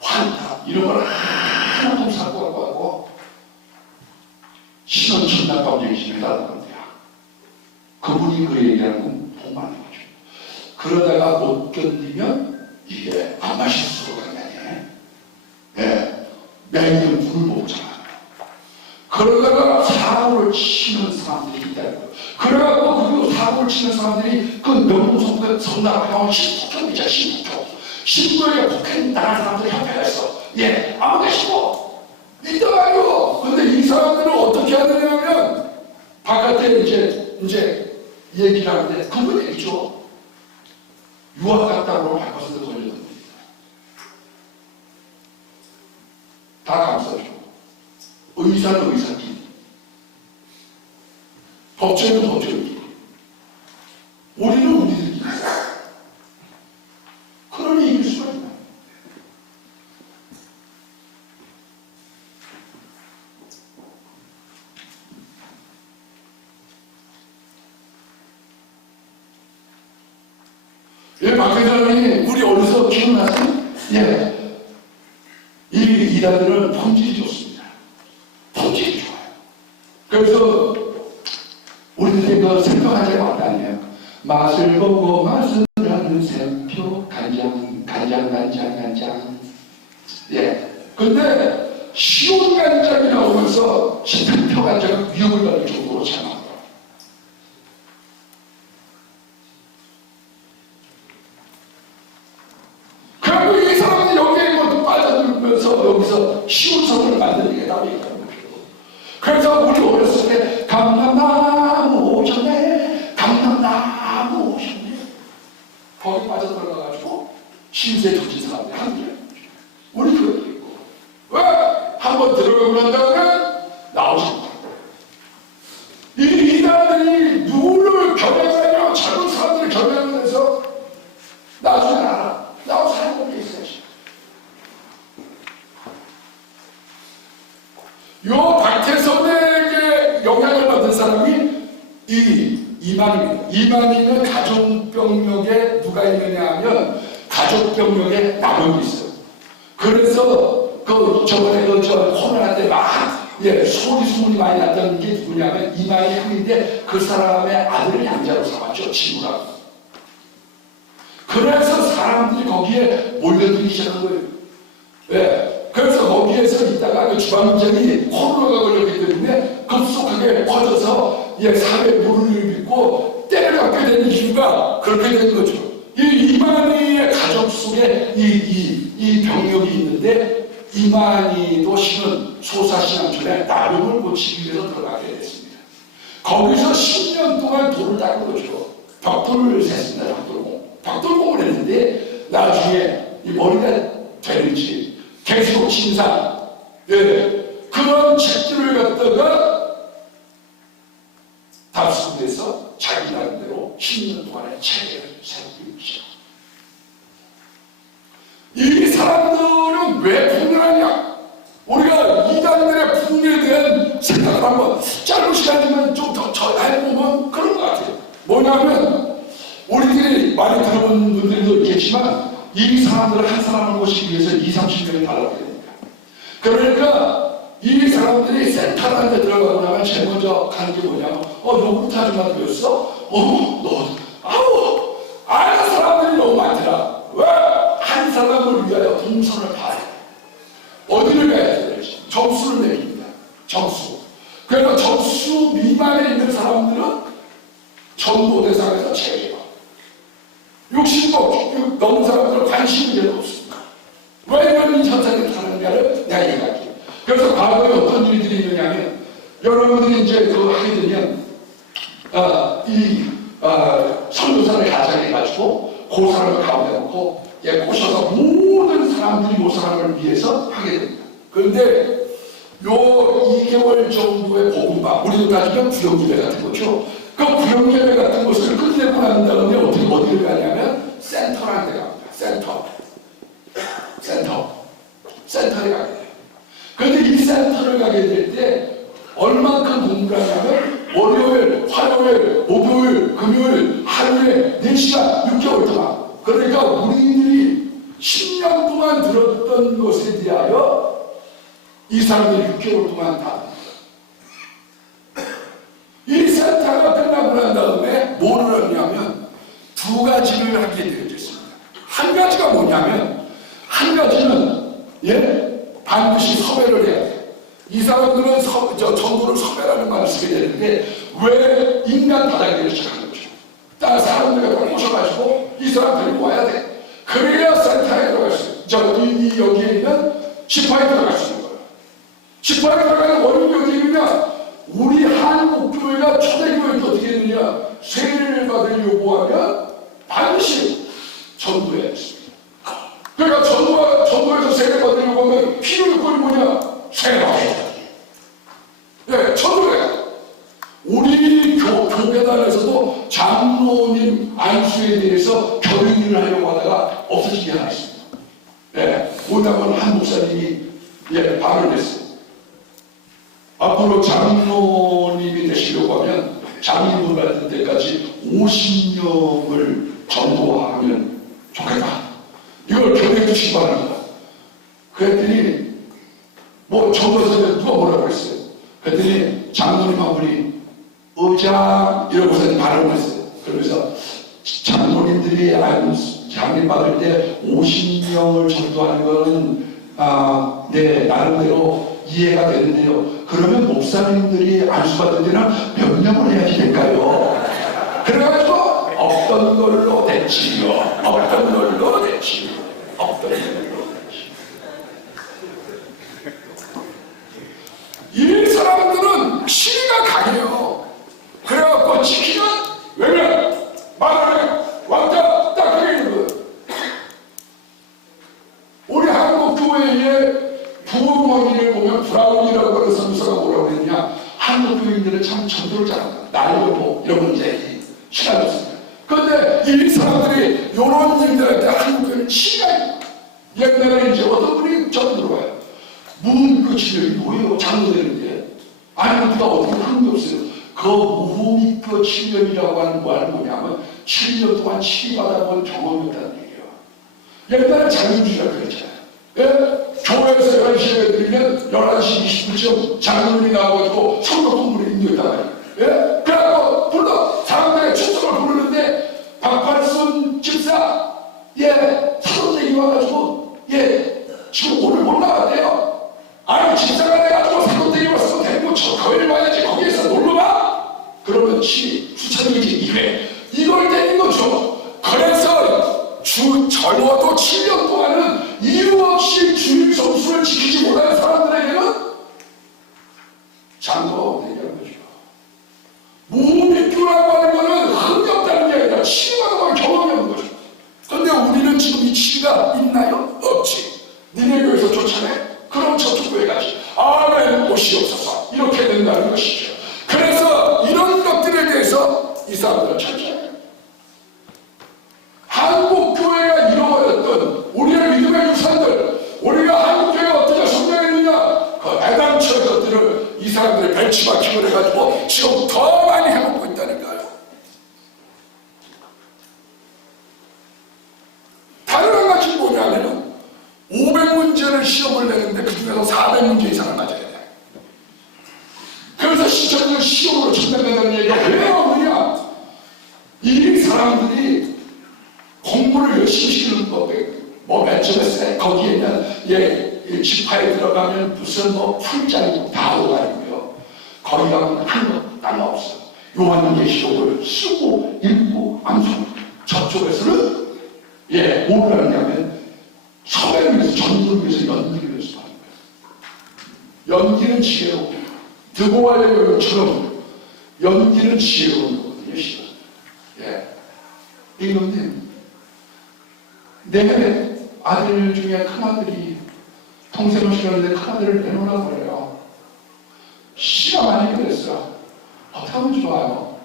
환탑 이런 걸 하나도 사고 하고 신원 천당감 얘기를 해달라는 거야. 그분이 그 얘기하는 건 복만한 거죠. 그러다가 못 견디면 이게 안 마실 수가 있네. 예, 매일 물을 먹잖아요. 그러다가 사고를 치는 사람들이 있다는 거예요. 그래갖고 그 사고를 치는 사람들이 그 명동성과 성남하고 19초이자 19초. 19초에 폭행 당한 사람들 협회가 있어. 예, 아무 계시고 있더라고요. 근데 이 사람들은 어떻게 하느냐면 바깥에 이제 얘기를 하는데 그분 얘기죠. 유학 갔다고 바꿔서 걸렸답니다. 다 감싸줘. 의사는 의사끼리, 법조인은 법조인끼리, 우리는 우리들끼리. 그러니 이길 수가 있나? 예, 박 회장님, 우리 어디서 기억나세요? 예. 이 이단들은 품질이 좋습니다. 품질이 좋아요. 그래서 우리들이 그 생각할 때가 왔다 아니에요. 맛을 보고 맛을 하는 샘표 간장. 예. 근데 시온 간장이 나오면서 샘표 간장은 위험을 받을 정도로 잘 나와요. 그리고 이 사람들이 여기에 뭐 빠져들면서 여기서 시온성을 만드는 게 답이 있다는 거죠. 그래서 우리 어렸을 때 감남나무 오셨네, 감남나무 오셨네. 거기 빠져들어가가지고 신세 조진 사람들이 한 거예요. 우리 그것도 있고. 왜? 한번 들어가고 난 다음에 나오지 못한다. 이 이단들이 누구를 겨냥하냐고 젊은 사람들을 겨냥을 해서 나중에 알아. 나하고 사는 게 있어야지. 요 박태선에게 영향을 받은 사람이 이만희입니다. 이만희는 가족병력에 누가 있느냐 하면 가족병력에 남용이 있어요. 그래서 저번에 코로나 때 소문이 많이 났던 게 누구냐면 이만희 형인데 그 사람의 아들을 양자로 삼았죠. 친구라고. 그래서 사람들이 거기에 몰려들기 시작한 거예요. 예. 그래서 거기에서 있다가 그 주방장이 코로나가 걸렸기 때문에 급속하게 퍼져서 사회에 물을 빚고 때려잡게 된 이유가 그렇게 된 거죠. 이 이만희의 가족 속에 이 병력이 있는데 이만희도 신은 소사신앙촌에 나름을 고치기 위해서 들어가게 됐습니다. 거기서 10년 동안 돌을 닦은 거죠. 벽돌을 샜습니다. 벽돌공을 했는데 나중에 이 머리가 되는지 계속 신상 그런 책들을 갖다가 답습해서 자기 나름대로 10년 동안의 체계를 세우기 시작. 이 사람들은 왜 분열하냐? 우리가 이단들의 분열에 대한 생각을 한번 짧은 시간이면 좀 더 해보면 그런 것 같아요. 뭐냐면 우리들이 많이 들어본 분들도 있겠지만 이 사람들을 한 사람을 모시기 위해서 20-30명이 달라야 됩니다. 그러니까 이 사람들이 센터라는 데 들어가고 나면 제일 먼저 가는 게 뭐냐면 요구르트 아줌마 들었어? 아는 사람들이 너무 많더라. 왜? 한 사람을 위하여 동선을 봐야 돼. 어디를 가야 되는지 점수를 내립니다. 점수. 그래서 점수 미만에 있는 사람들은 전도 대상에서 제외해요. 60도 넘은 사람들은 관심이 별로 없습니다. 왜 이런 현상이 사는가를 내가 얘기할게요. 그래서 과거에 어떤 일들이 있느냐면, 여러분들이 이제 그거 하게 되면 선교사를 가장해가지고 그 사람을 가운데 놓고 꼬셔서 모든 사람들이 그 사람을 위해서 하게 됩니다. 그런데 요 2개월 정도의 복음방, 우리도 따지면 구역예배 같은 거죠. 그 구역예배 같은 것을 끝내고 난 다음에 어디를 가냐면 센터라는 데 갑니다. 센터에 가게 돼요. 그런데 이 센터를 가게 될 때 얼만큼 공부를 하냐면 월요일, 화요일, 목요일, 금요일 하루에 4시간 6개월 동안, 그러니까 우리들이 10년 동안 들었던 것에 대하여 이 사람들이 6개월 동안 다 이 센터가 끝나고 난 다음에 뭐를 하냐면 2가지를 하게 되어졌습니다. 한 가지가 뭐냐면, 한 가지는 반드시 섭외를 해야 돼요. 이 사람들은 전도를 섭외라는 말을 쓰게 되는데, 왜 인간 바닥을 시작하는 거죠. 다른 사람들을 모셔가지고 이 사람 데리고 와야 돼. 그래야 센터에 들어갈 수 있어요. 여기에 있는 지파에 들어갈 수 있는 거예요. 지파에 들어가는 원인이 어디 있느냐? 우리 한국교회가 초대교회도 어떻게 했느냐? 세례를 받을 요구하면 반드시 전도해야 했습니다. 그러니까 전도에서 세례 받을 요구하면 필요 요건이 뭐냐? 세례 받아야 돼. 전도해야 돼. 우리 교회단에서도 장로님 안수에 대해서 교육을 하려고 하다가 없어진 게 하나 있습니다. 오다가 한 목사님이 발언을 했어요. 앞으로 장로님이 되시려고 하면 장인분 받을 때까지 50명을 전도하면 좋겠다. 이걸 교육해 주시기 바랍니다. 그랬더니 전도사에 누가 뭐라고 했어요? 그랬더니 장로님 한 분이 의장 이러고서 발언을 했어요. 그러면서 장로님들이 장인 받을 때 50명을 전도하는 거는 나름대로 이해가 되는데요. 그러면 목사님들이 안수받을 때는 몇 명을 해야 될까요? 그래가지고 없던 걸로 됐지요. 없던 걸로 됐지요. 없던 걸로 됐지요. 이 사람들은 시리가 강해요. 그래갖고 지키면 왜냐? 말하면 왕자 딱 그게 있는 거예요. 우리 한국교회의 부흥원인을 보면 브라운이라고 하는 선교사가 뭐라고 했냐? 한국교인들은 참 전도를 잘한다. 날려보 이런 문제 시간이었습니다. 그런데 이 사람들이 이런 일들 할 때 한국교회는 치가 있다. 옛날에 이제 어떤 분이 전도로 가요. 무음이고 치료이 뭐예요? 장로되는데. 아니 누가 어떻게 하는 게 없어요. 그 무음이고 치료이라고 하는 뭐냐면 7년 동안 치료받아본 경험이 있다는 얘기예요. 옛날에 장로주의가 그랬잖아요. 교회에서 11시에 드리면 11시 20분쯤 장로님이 나와가지고 성도 공부를 인도했단 말이에요. 그래갖고 불러 사람들의 출석을 부르는데 박팔순 집사 사도들이 와가지고 지금 오늘 못 나갔대요. 아니 집사가 돼가지고 사도들이 왔으면 데리고 저 교회를 와야지. 거기에서 놀러가? 그러면 수천이지 2회 이걸 때린 거죠. 그래서 적어도 7년 동안은 이유 없이 주일 점수를 지키지 못하는 사람들에게는 장도가 되는 거죠. 무미교라고 하는 것은 흥겹다는 게 아니라 치유하는 건 경험이 없는 거죠. 그런데 우리는 지금 이 치유가 있나요? 없지. 니네 교회에서 쫓아내? 그럼 저쪽 교회 가지. 아멘 옷이 없어서 이렇게 된다는 것이죠. 그래서 이런 것들에 대해서 이 사람들은 철저해요. 한국교회가 이루어졌던 우리의 믿음의 유산들, 우리가 한국교회가 어떻게 성장했느냐, 그 애당초의 것들을 이 사람들이 벤치마킹을 해가지고 지금 더 많이 해먹고 있다니까요. 다른 한 가지 뭐냐면은 500문제를 시험을 내는데 그 중에서 400문제 이상을 맞아야 돼. 그래서 시청률 시험으로 첨단된다는 얘기가 왜 없느냐? 이 사람들이 공부를 열심히 시키는 법에 맨 처음에 거기에는 지파에 들어가면 무슨 뭐 풀장이고 바로가 아니고요. 거기 가면 한 땅 없어. 요한계시록을 쓰고 읽고 암송. 저쪽에서는 뭘 하냐면 서명을 위해서 전도를 위해서 연기를 위해서 하는 거예요. 연기는 지혜롭고 드보아의 여인처럼 연기는 지혜로운 거거든요. 이놈들 내 아들 중에 큰아들이 동생을 싫어하는데 큰아들을 내놓으라고 그래요. 씨가 많이 그랬어. 어떻게 하면 좋아요?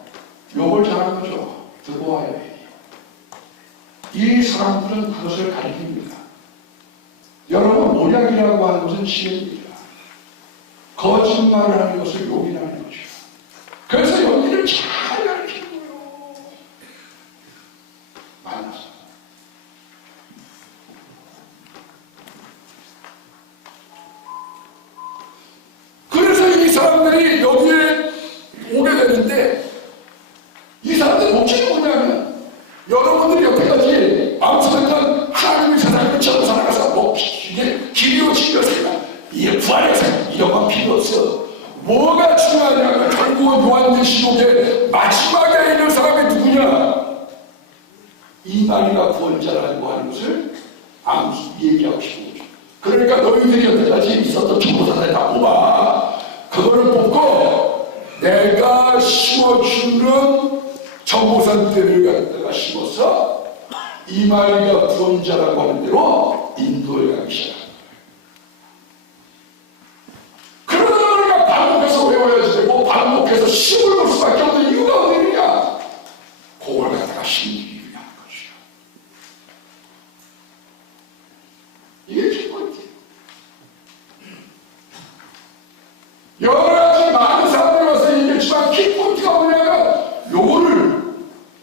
욕을 잘하는 거죠. 드보아의 여인이. 이 사람들은 그것을 가리킵니다. 여러분, 모략이라고 하는 것은 지혜입니다. 거짓말을 하는 것을 용인하는 거죠. 그래서 연기를 잘 가르치는 거예요. 만나서. 그래서 이 사람들이 여기에 오게 되는데 이 사람들 목적이 뭐냐면 여러분들이 여태까지 암송했던 하나님의 세상을 처음 살아가서 뭐 이게 길이요 지겨서 이게 부활해서 이런 건 필요 없어. 뭐가 중요하냐면 결국은 요한계시록의 마지막에 있는 사람이 누구냐? 이만희가 구원자라고 하는 것을 얘기하고 싶은 거죠. 그러니까 너희들이 여태까지 있었던 전도사들 다 뽑아. 그거를 뽑고 내가 심어주는 정보산들을 갖다가 심어서 이만희가 구원자라고 하는 대로 인도에 가기 시작합니다. 그러다 보니까 반복해서 외워야지 되고 반복해서 심을 볼 수밖에 없는 이유가 어디냐? 그걸 갖다가 심기 위한 것이야. 이게 키포인트예요. 여러 가지 많은 사람들이 와서 얘기했지만 키포인트가 뭐냐면 요거를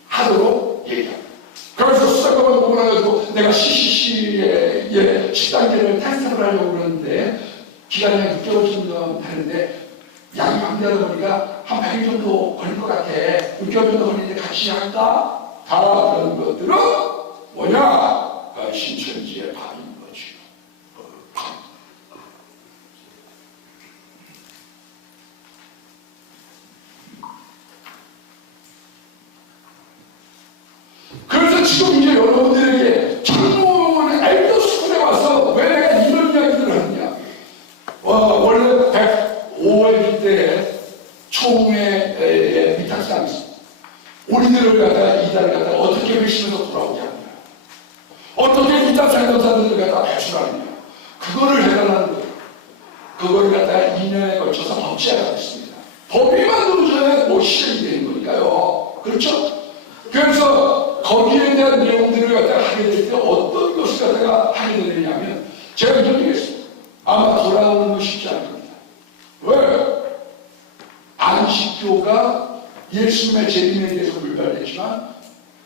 하도록 얘기합니다. 그래서 수사관을 보고 나가지고 내가 CCC의 10단계를 테스트를 하려고 그러는데 기간이 한 6개월 정도 하는데 양이 많다 보니까 한 100일 정도 걸릴 것 같아. 6개월 정도 걸리는데 같이 할까? 다 그런 것들은 뭐냐? 신천지의 밥인 거지. 밥. 그래서 지금 이제 여러분들에게 전문 엘더스쿨에 와서 왜 내가 이런 이야기들을 하느냐? 원래 105회 때 총회 미탁상이 있습니다. 우리들을 갖다가 이달을 갖다가 어떻게 회심해서 돌아오게 하느냐? 어떻게 미탁상 전사들을 갖다가 배출하느냐? 그거를 해달라는 거예요. 그걸 갖다가 2년에 걸쳐서 법제화가 됐습니다. 법이 만들어져야 뭐 시행이 되는 거니까요. 그렇죠? 그래서 거기에 대한 내용들을 갖다가 하게 될 때 어떤 것을 갖다가 하게 되느냐면 제가 얘기했습니다. 아마 돌아오는 거 쉽지 않을 겁니다. 왜? 안식교가 예수님의 재림에 대해서 불발했지만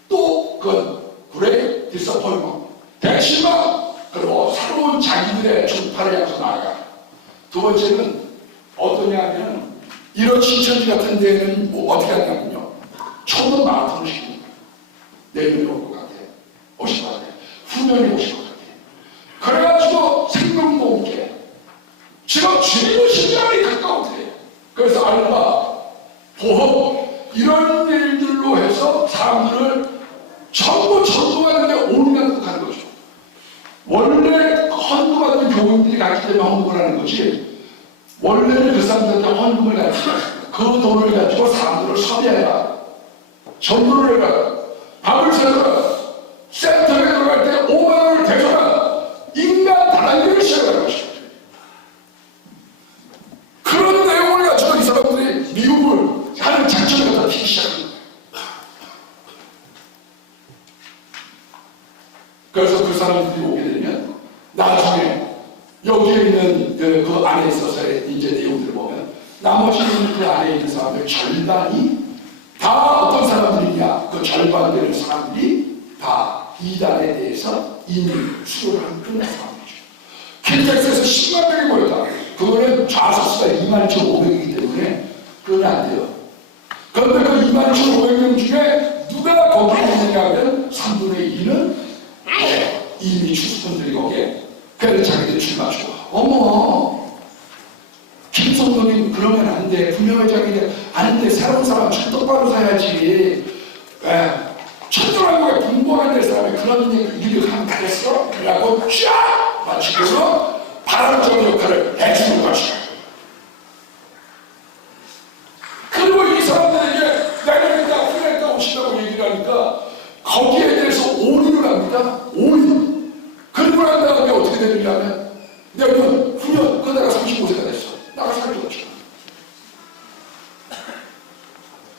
또 그건 그래 디서포인먼트 대실망 그리고 새로운 자기들의 전파를 향해서 나아가. 두 번째는 어떠냐 하면 이런 신천지 같은 데는 뭐 어떻게 하냐면요. 초는 마라톤을 시킵니다. 내년에 올 것 같아. 오실 것 같아. 후년에 오실 것 같아. 그래가지고 생명보험계 지금 주의로 신장이 가까운데 그래서 알바, 보험 이런 일들로 해서 사람들을 전부 전도하는데 올인하는 가는 거죠. 원래 헌금받는 교인들이 갔기 때문에 헌금을 하는 거지 원래는 그 사람들한테 헌금을 가지고 그 돈을 가지고 사람들을 섭외해라. 전도를 해라. 밥을 사줘라. 센터에 들어갈 때 5만 원을 대줘라. 인간 다단계를 시작하는 것이죠. 그런 내용을 가지고 이 사람들이 미국을 하는 작전을 갖다 피기 시작합니다. 그래서 그 사람들이 오게 되면 나중에 여기에 있는 그 안에 있어서의 이제 내용들을 보면 나머지는 그 안에 있는 사람들 절반이 다 어떤 사람들이냐? 그 절반 되는 사람들이 다 이단에 대해서 이미 수료를 한 그런 사람이죠. 킨텍스에서 10만 명이 모였다. 그거는 좌석수가 21,500이기 때문에 그건 안 돼요. 그런데 그 21,500명 중에 누가 거기에 있느냐 하면 3분의 2는 이미 추수꾼들이 거기에 그래서 자기들이 출마하고 어머, 김성동이 그러면 안 돼. 부녀회장이 안 돼. 새로운 사람 똑바로 사야지. 천주랑국에 분봉해야 될 사람이 그런 일을 하면 되겠어? 그래갖고 쫙 맞추고서 바람적인 역할을 해주는 것이야. 그리고 이 사람들에게 내년이다 후년이다 오신다고 얘기를 하니까 거기에 대해서 올인을 합니다. 올인. 그리고 난 다음에 어떻게 되느냐면 내년 후년 그 내가 35세가 됐어. 나가 살기 없지.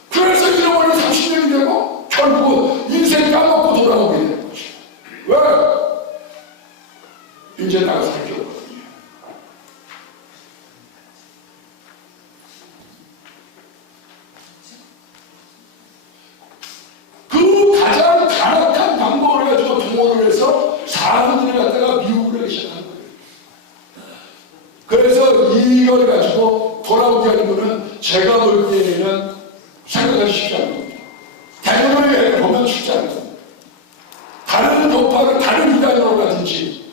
그래서 잃어버린 30년이 되고 결국은 인생 까먹고 돌아오게 되는 것이. 왜? 이제 나가 살기 없거든요. 그 가장 간악한 방법을 가지고 동원을 해서 사람들을 갖다가 미국을 하기 시작한 거예요. 그래서 이걸 가지고 돌아오게 하는 거는 제가 볼 때에는 생각하기 쉽지 않은 겁니다. 대부분의 보면 쉽지 않은 겁니다. 다른 교파를 다른 이단으로 가든지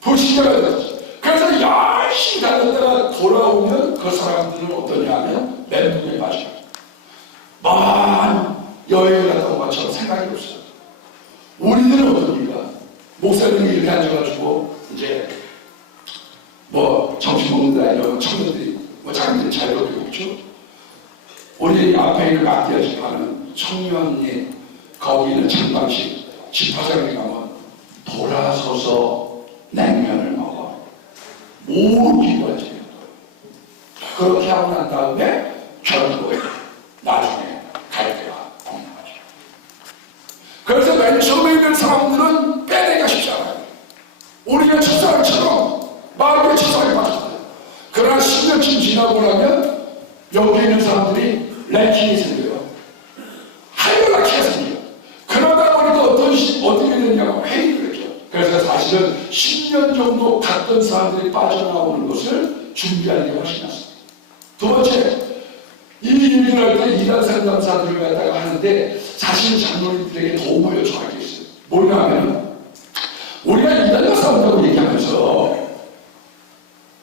불신자가 되든지 그래서 열심히 다녔다가 돌아오면 그 사람들은 어떠냐 하면 멘붕에 빠져요. 먼 여행을 갔다 온 것처럼 생각이 없어요. 우리는 어떻습니까? 목사님이 이렇게 앉아가지고 이제 뭐 점심 먹는다 이런 청년들이 뭐 자기들이 자유롭게 먹죠. 우리 앞에 있는 막대하지 하는 청년이 거기는 창방식 집화장에 가면 돌아서서 냉면을 먹어. 모르기가 지금 그렇게 하고 난 다음에 결국에 나중에 갈 때가 없는 거죠. 그래서 맨 처음에 있는 사람들은 빼내기가 쉽지 않아요. 우리가 첫사랑처럼 마음의 첫사랑에 빠졌어요. 그러나 10년쯤 지나고 나면 여기 있는 사람들이 랭킹이 생겨요. 하이라키가 생겨요. 그러다 보니까 어떻게 되냐고 회의를 했죠. 그래서 사실은 10년 정도 갔던 사람들이 빠져나오는 것을 준비하는 게 훨씬 낫습니다. 두 번째, 이 일을 할 때 이단 상담사들을 갖다가 하는데 사실 장로님들에게 도움을 요청할 게 있어요. 뭐냐 하면 우리가 이단과 싸운다고 얘기하면서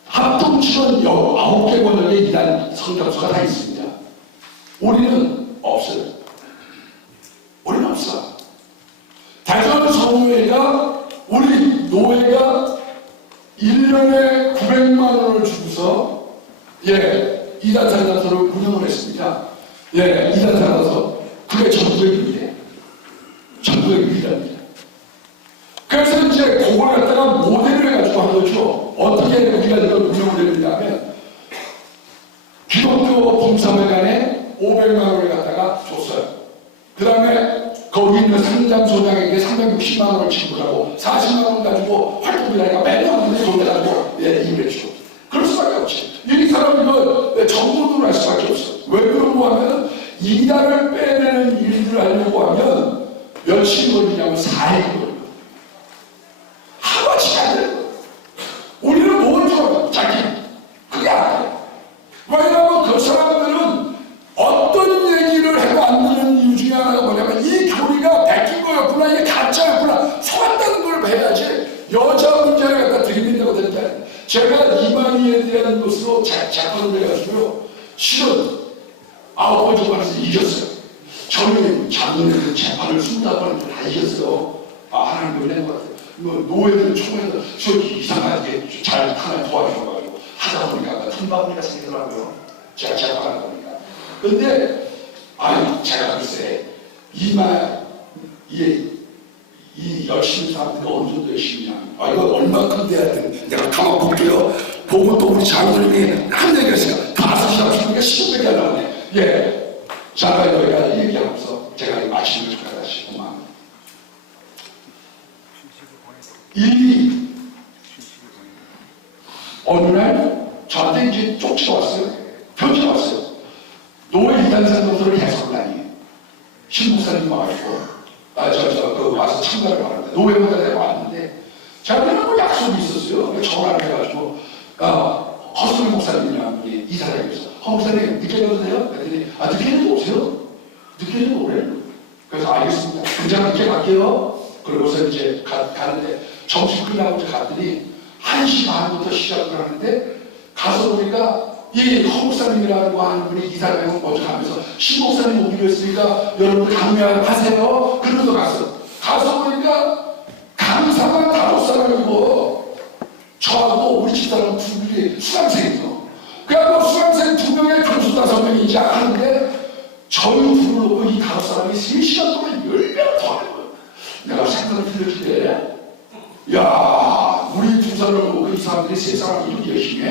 합동치원 9개 권역의 이단 성경서가 다 있습니다. 우리는 없어요. 우리는 없어. 대전 성회가 우리 노회가 1년에 900만 원을 주고서 이단 상담소를 운영을 했습니다. 이단 상담소 그게 전국의 일이에요. 전국의 일이랍니다. 그래서 이제 그걸 갖다가 모델을 해가지고 한 거죠. 어떻게 우리가 이걸 운영을 했냐면 기독교 봉사회관에 500만 원을 갖다가 줬어요. 그 다음에 거기 있는 상담소장에게 360만 원을 지불하고 40만 원 가지고 활동을 하니까 맨날 돈을 돈내가지고 일을 해주고 그럴 수밖에 없지. 이 사람 이거 정부도 할 수밖에 없어. 왜 그러고 하면 이단을 빼내는 일을 하려고 하면 며칠 걸리냐면 4일 걸려요. 하루아침에 안 돼요. 우리는 뭘 좋아해요? 자기. 그게 안 돼요. 왜냐하면 그 사람들은 어떤 얘기를 해도 안 되는 이유 중에 하나가 뭐냐면 이 교리가 베낀 거였구나, 이게 가짜였구나, 속았다는 걸 해야지 여자 문제를 갖다 들이민다고 되는 게 아니에요. 제가 이만희에 대한 것으로 재판을 해가지고요. 실은 9번 정도에서 이겼어요. 저는 작년에 재판을 25번을 다 이겼어요. 하나님 은혜인 것 같아요. 노예들 총회에서 저기 이상하게 잘 하나 도와줘가지고 하다 보니까 틈바구니가 생기더라고요. 제가 재판하다 보니까. 근데 제가 글쎄 이 열심히 사람들이 어느 정도 열심히냐. 이거 얼마큼 돼야 돼. 내가 가만 볼게요. 보고 또 우리 장로님이 한 얘기가 있어요. 5시간 주니까 10분밖에 안 나오네. 잠깐 여기까지 얘기하면서 제가 마치는 걸 다시 그만. 어느 날 저한테 이제 쪽지가 왔어요. 편지가 왔어요. 노예 이단상도서를 해석을 하니 신목사님 와가지고 와서 참가를 하는데 노예보다 왔는데 제가 뭐 약속이 있었어요. 전화를 해가지고 허수민 목사님이랑 이 사람이었어. 목사님 늦게 가도 돼요? 그랬더니 늦게는 오세요. 늦게는 오래. 그래서 알겠습니다. 그냥 늦게 갈게요. 그러고서 이제 가는데 점심 끝나고 이제 갔더니 1시 반부터 시작을 하는데 가서 보니까 이 허목사님이라고 하는 분이 이 사람이 먼저 가면서 신목사님 오기로 했으니까 여러분들 강요하세요. 그러면서 가서 보니까 강사가 5사람이고 저하고 우리 집사람 2명이 수강생이죠. 그래갖고 수강생 2명에 교수 5명이 이제 하는데 저희 둘을 놓고 이 5사람이 3시간 동안 10배를 더 하는 거예요. 내가 생각을 들려줄 때, 야, 우리 2사람을 놓고 이 사람들이 3사람이 이렇게 열심히 해?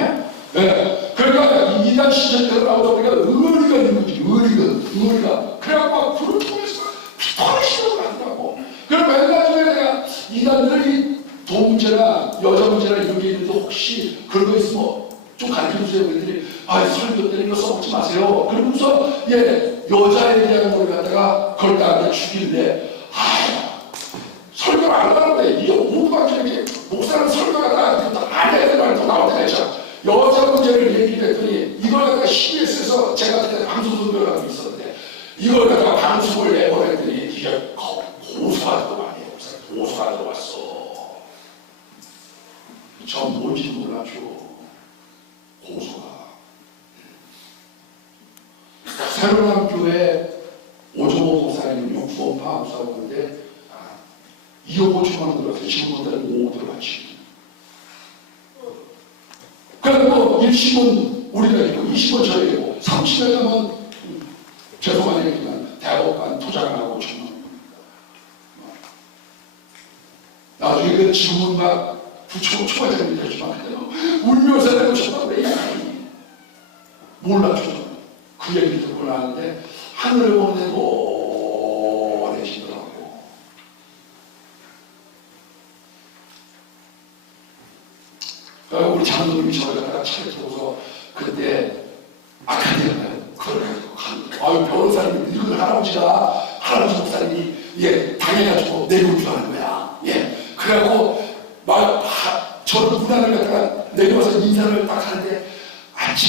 네. 그러니까 이단 시절 때 나오다 보니까 의리가 있는 거지, 의리가. 그래갖고 막 불을 통해서 피터를 시도를 하더라고. 그럼 맨 나중에 내가 이단들이 돈 문제나 여자 문제나 이런 게 있는데 혹시 그런 거 있으면 좀 가르쳐주세요. 그랬더니 설교 때는 이거 써먹지 마세요. 그러면서 여자에 대한 걸 갖다가 그걸 갖다 죽이는데 설교를 안 하는데 이게 오후밖에 이렇게 목사는 설교가 안 해야 되는 말도 나올 때가 있죠. 여자 문제를 얘기했더니 이걸 갖다가 CBS에서 제가 그때 방송 설교를 하고 있었는데 이걸 갖다가 방송을 내보냈더니 이게 고소가 들어가네요. 고소가 들어왔어. 전 뭔지 몰랐죠. 고소가. 새로운 교회 오종호 목사님이 구원파 목사였는데 2억 5천만 원 들어왔어요. 지금보다는 5억 들어왔지. 그래서 1심은 우리가 있고 20원 저희가 있고 30회가면 죄송한 얘기지만 대법관 토장하고 5천만 원. 나중에 그 지금은 막 초과장이 되지만 울면서 내고 싶었는데 몰랐죠. 그 얘기를 듣고 나는데 하늘을 보는데 노래지더라고. 그러니까 우리 장로님이 저를 갖다가 차에 들어서 그때 아카데미에 그걸 가지고 아유 변호사님 이건 할아버지 목사님이 당해가지고 내려올 줄 아는 거야. 그래갖고 막 저를 무단을 갖다가 내려와서 인사를 딱 하는데 아차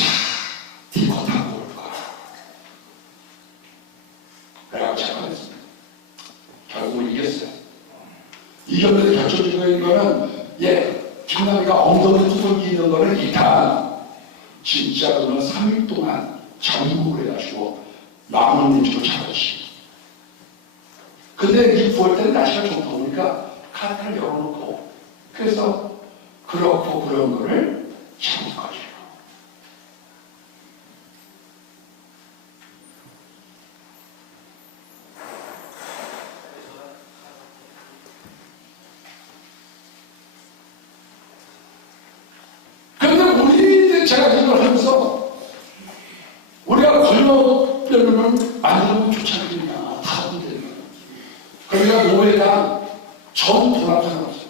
디코 타고 올 거야. 그래갖고 재판했습니다. 결국 이겼어요. 이겼는데 결정적인 거는 김남희가 엉덩이 투석이 있는 거는 일단 진짜 그는 3일 동안 정국을 해가지고 나무님처럼 잡았지. 근데 이 9월 때는 날씨가 좀 더우니까 카드를 열어놓고 그래서 그렇고 그런 거를 참은 거죠. 근데 우리 제가 이걸 하면서 우리가 권력별로는 만들면 좋지 않겠냐 다 하는데 그러니까 노예당 전 돈합 상관없어.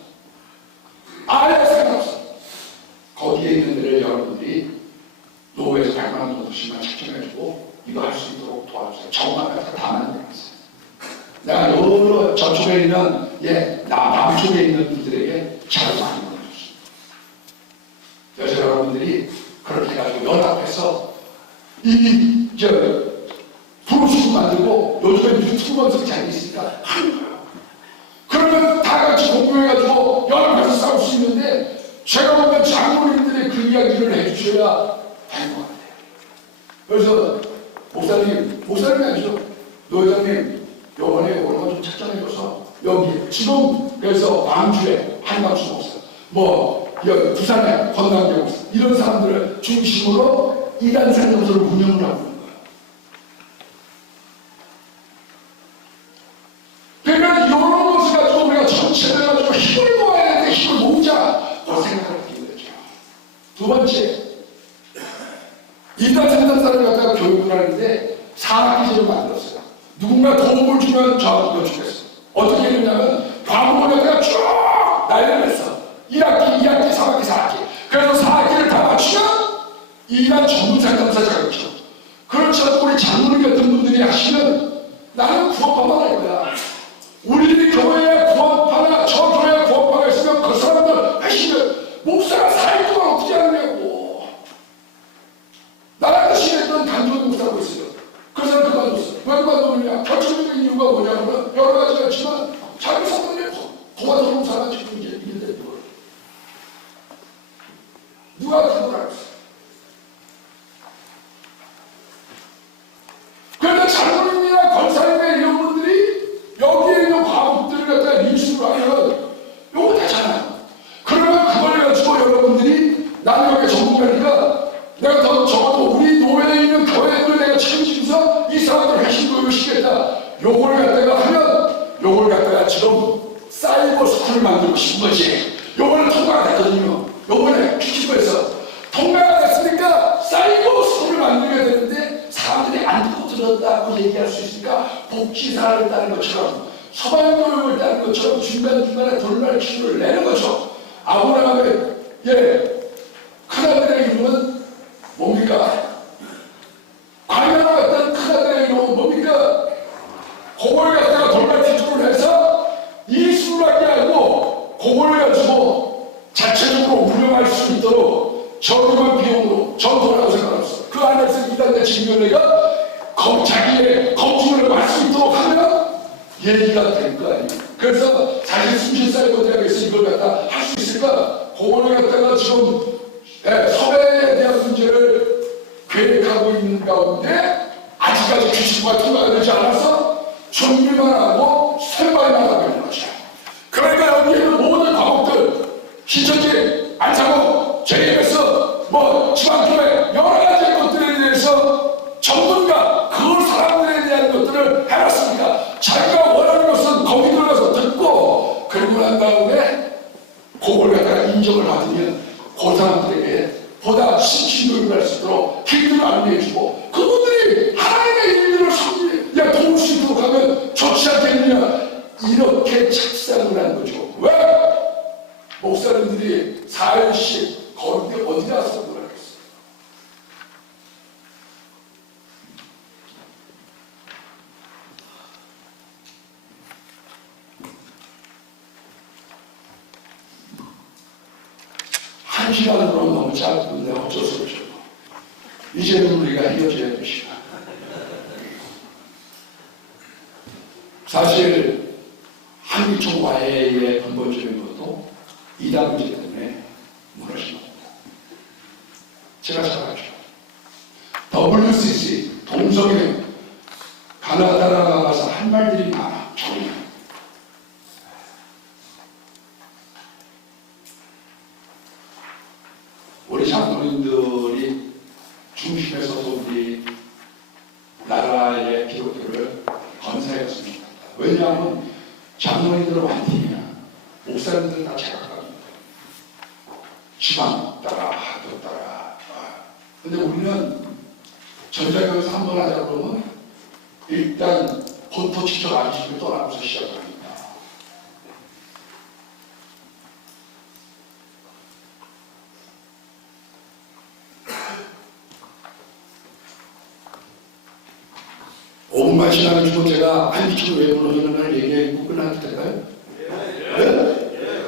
아예 상관없어. 거기에 있는 데를 여러분들이 노예에서 100만 원 정도씩만 책정해주고 이거 할 수 있도록 도와주세요. 정말 다 만들었어요. 내가 여러 저쪽에 있는 남쪽에 있는 분들에게 잘 많이 보내줬어요. 그래서 여러분들이 그렇게 해가지고 연합해서 프로젝트 만들고 요즘에 유튜브 검색 잘 있으니까 하는 거예요. 그러면 다 같이 공부해가지고 연합해서 싸울 수 있는데 제가 보면 장로님들의 그 이야기를 해주셔야 되는 것 같아요. 그래서 목사님이 아니죠. 노회장님 요번에 오는 거 좀 책정해줘서 여기 지금 그래서 광주에 한강수 목사 부산에 권남대 목사 이런 사람들을 중심으로 이단 상담소를 운영을 하고 있는 거예요. 그러니까 이런 것을 가지고 우리가 전체를 가지고 힘을 모아야 되는데 힘을 모으자 그 생각을 하게 되죠. 두 번째 이단 상담사를 갖다가 교육을 하는데 4학기제를 만들었어요. 누군가 도움을 주면 저하고 주겠어. 어떻게 했냐면 과목을 갖다가 쭉 나열을 했어. 1학기, 2학기, 3학기, 4학기. 그래서 4학기를 다 맞추면 이단 전문 상담사 자격증. 그렇지 않고 우리 장로님 같은 분들이 하시면 나는 구원파만 할 거야. 우리들이 교회에 구원파나 저 교회에 구원파가 있으면 그 사람들 하시면 목사가 4일 동안 어떻게 하느냐고. 나랑 시했던 단조는 목사라고 있어요. 그 사람 그만뒀어. 왜 그만뒀느냐? 결정적인 이유가 뭐냐면 여러 가지가 있지만 자기 사람들이 도와주는 사람 지금 이제 있는데 전문가니까 내가 더 적어도 우리 노예에 있는 교회들을 내가 책임지면서 이 사람들 회심교육을 시켰다. 요걸 갖다가 하면 요걸 갖다가 지금 사이버 스쿨을 만들고 싶은 거지. 요번에 통과가 됐거든요. 요번에 피치부에서 통과가 됐으니까 사이버 스쿨을 만들어야 되는데 사람들이 안 듣고 들었다고 얘기할 수 있으니까 복지사를 따는 것처럼 서방교육을 따는 것처럼 중간중간에 돌발 기술을 내는 거죠. 아브라함의 큰아들의 이름은 뭡니까? 광야로 갔던 큰아들의 이름은 뭡니까? 그걸 갖다가 돌발 기술을 해서 이수밖에 알고 그걸 가지고 자체적으로 운영할 수 있도록 저렴한 비용으로 전도라고 생각했어. 그 안에서 이단대 진교회가 자기의 검증을 할 수 있도록 하면 얘기가 될 거 아니에요. 그래서 사실 순신사이버 대학에서 이걸 갖다 할 수 있을까? 그걸 갖다가 지금 섭외에 대한 문제를 계획하고 있는 가운데 아직까지 규칙과 통과가 되지 않아서 준비만 하고 설발만 하고 있는 거죠. 그러니까 여기 있는 모든 과목들 신천지, 안상호, JMS, 지방교회 여러 가지 것들에 대해서 전문가 그 사람들에 대한 것들을 해놨습니다. 자기가 원하는 것은 거기 들어가서 듣고 그리고 난 다음에 그걸 갖다가 인정을 받으면 그 사람들에게 보다 신신교육을 할 수 있도록 길들을 안내해주고 그분들이 하나님의 일들을 도울 수 있도록 하면 좋지 않겠느냐 이렇게 착상을 한 거죠. 왜? 목사님들이 4일씩 거기 어디 가서 뭐라겠어요? 한 시간으로 너무 짧은데 어쩔 수 없죠. 이제는 우리가 헤어져야 될 시간. 사실 한미총 화해의 근본적인 것도 이단 문제 때문에 무너진 겁니다. 제가 잘 알죠. WCC 동성애 가나다라 가서 한 말들이 많아. 정말. 우리 장로님들이 중심에서 우리 나라의 기록들을 건사했습니다. 왜냐하면 장로님들은 완팀이야. 목사님들은 다 제각각입니다. 지방 따라 하도 따라. 근데 우리는 전자교에서 한 번 하자 그러면 일단 본토 지적 아시고 떠나면서 시작합니다. 오분만 지나가지고 제가 한기총 왜 무너지는 날 얘기하고 끝나도 될까요? 네?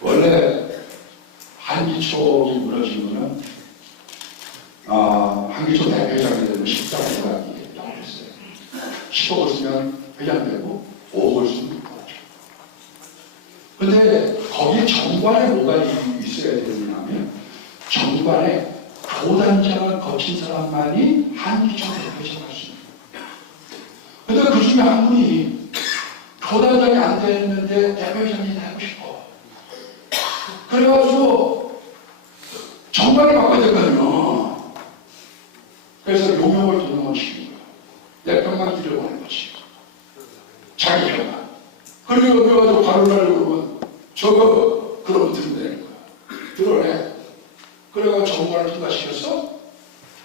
원래 한기총이 무너진 거는 한기총 대표장이 되면 14억이 나왔어요. 10억을 쓰면 회장되고 5억을 쓰면 6억이죠. 근데 거기 정관에 뭐가 있어야 되느냐면 정관에 교단장을 거친 사람만이 한기총 대표장 할 수 있는. 근데 그 중에 한 분이 교단장이 안 됐는데 대표장이 되고 싶어. 그래가지고 정관을 바꿔야 되거든요. 그래서 용역을 도용을 시키는 거야. 내 편만 들여보낸 거지. 자기 편만. 그리고 여기 와서 바로날 그러면 저거 그러면 들어내는 거야. 들어내. 그래가지고 정관을 통과시켰어.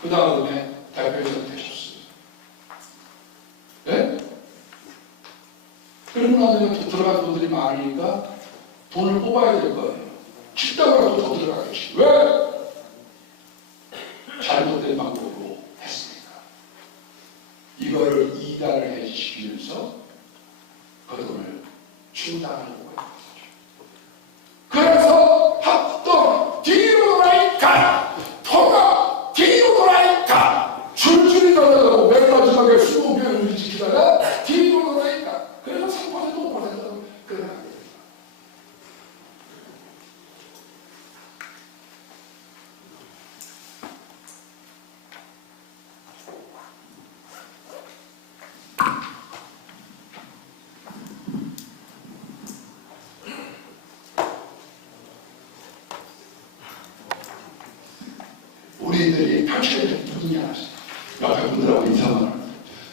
그 다음에 대표장 되셨어. 네? 그러고 나면 들어간 돈들이 많으니까 돈을 뽑아야 될 거예요. 식당으로 더 들어가겠지. 왜? 잘못된 방법으로 했으니까. 이거를 이단을 해지시키면서 그 돈을 충당하려고 했는 거죠. 그래서 합동 뒤로 돌아이까 통합 뒤로 돌아이까 줄줄이 돌아가고 맨 마지막에 25개를 지키다가 뒤로 돌아이까 그래서 3%도 못 받았다고 그러는 거예요. 우리들이 펼쳐야 될 분이야. 옆에 분들하고 인사를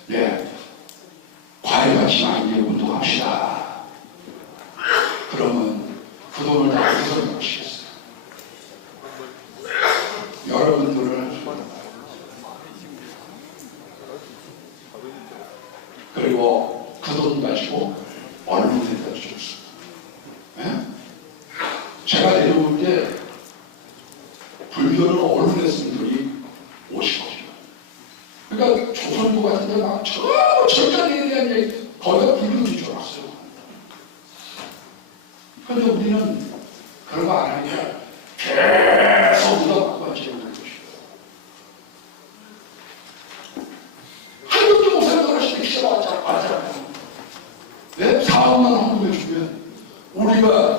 네, 과일같이 많이 운동합시다. 그러면 그 돈을 다 어디서 넣으시겠어요? 여러분들을 그리고 그 돈 가지고 언론에다 줬어요. 네? 제가 내려올 때 불교를 언론에 쓴 분이 오시거든요. 그러니까 조선부 같은 데 막 절단에 대한 얘기 거기가 불교인 줄 알았어요. 그런데 우리는 그런 거 안 하니까 계속 묻어갖고 지내는 것이에요. 한국도 목사님 돌아가실 때 기사 왔잖아요. 네? 4억만 헌금해주면 우리가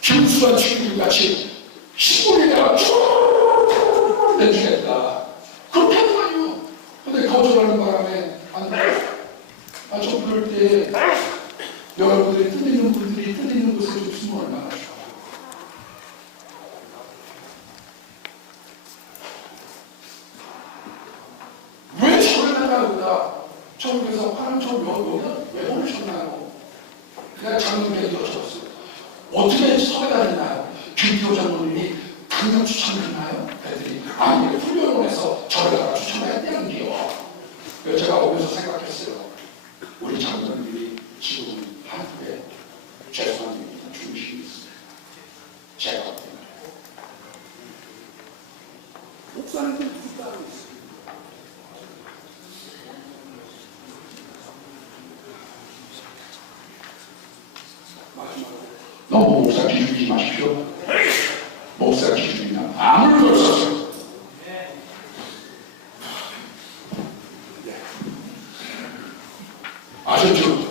김수환 친구들 같이 신문에다가 쭉 내주겠다. 그렇게 하는 거 아니에요. 근데 거절하는 바람에 안 돼요. 좀 그럴 때 여러분들이 뜯는 분들이 뜯는 곳에 좀 있으면 얼마나 좋아. 왜 저를 나가보다 저쪽에서 파란 저 여기다 왜 오셨나요? 그냥 장로님께 여쭤봤어요. 어떻게 서게다 됐나요? 김기호 장로님이 당장 추천했나요? 애들이 아니 훈련원에서 저를 추천했다는데요. 그래서 제가 오면서 생각했어요. 우리 장로님이 지금 한국에 죄송한 일이 중심이 있어요. 제가 때문에 목사님들 누구 따로 있어요. 너무 목사 기준이지 마십시오. 목사 기준이나 아무런 걸 썼어요. 아셨죠?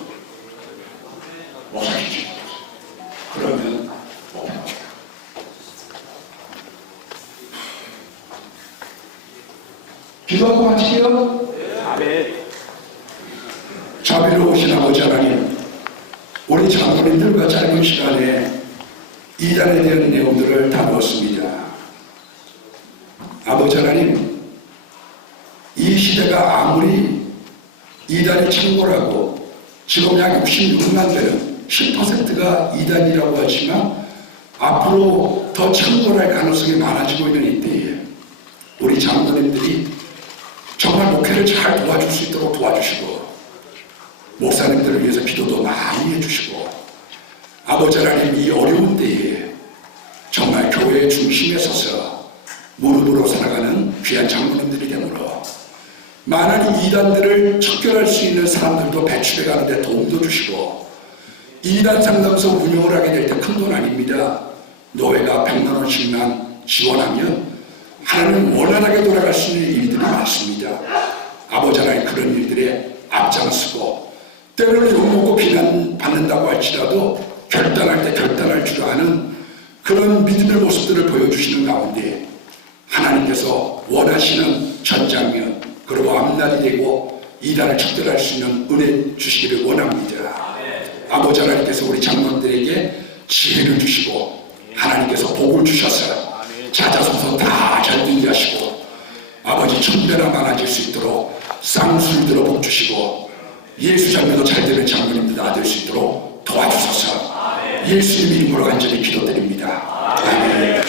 목사 기준. 그러면 못 해요. 기도하고 마치게요. 아멘. 자비로우신 아버지 하나님, 우리 장로님들과 짧은 시간에 이단에 대한 내용들을 다루었습니다. 아버지 하나님, 이 시대가 아무리 이단이 창궐하고 지금 약 66만 되는 10%가 이단이라고 하지만 앞으로 더 창궐할 가능성이 많아지고 있는 이때에 우리 장로님들이 정말 목회를 잘 도와줄 수 있도록 도와주시고 목사님들을 위해서 기도도 많이 해주시고 아버지 하나님 이 어려운 때에 정말 교회의 중심에 서서 무릎으로 살아가는 귀한 장로님들이 되므로 많은 이단들을 척결할 수 있는 사람들도 배출해 가는데 도움도 주시고 이단 상담소 운영을 하게 될 때 큰 돈 아닙니다. 노회가 100만 원씩만 지원하면 하나님 원활하게 돌아갈 수 있는 일들이 많습니다. 아버지 하나님 그런 일들에 앞장서고 때로는 욕먹고 비난받는다고 할지라도 결단할 때 결단할 줄 아는 그런 믿음의 모습들을 보여주시는 가운데 하나님께서 원하시는 전 장면 그리고 앞날이 되고 이단을 척결할 수 있는 은혜 주시기를 원합니다. 아버지 하나님께서 우리 장로들에게 지혜를 주시고 하나님께서 복을 주셔서 자자손손 다 잘 되게 하시고 아버지 천배나 많아질 수 있도록 쌍수를 들어 복 주시고 예수 자매도 잘 되는 장로님들 다 될 수 있도록 도와주소서. 예수님 이름으로 간절히 기도드립니다. 아멘.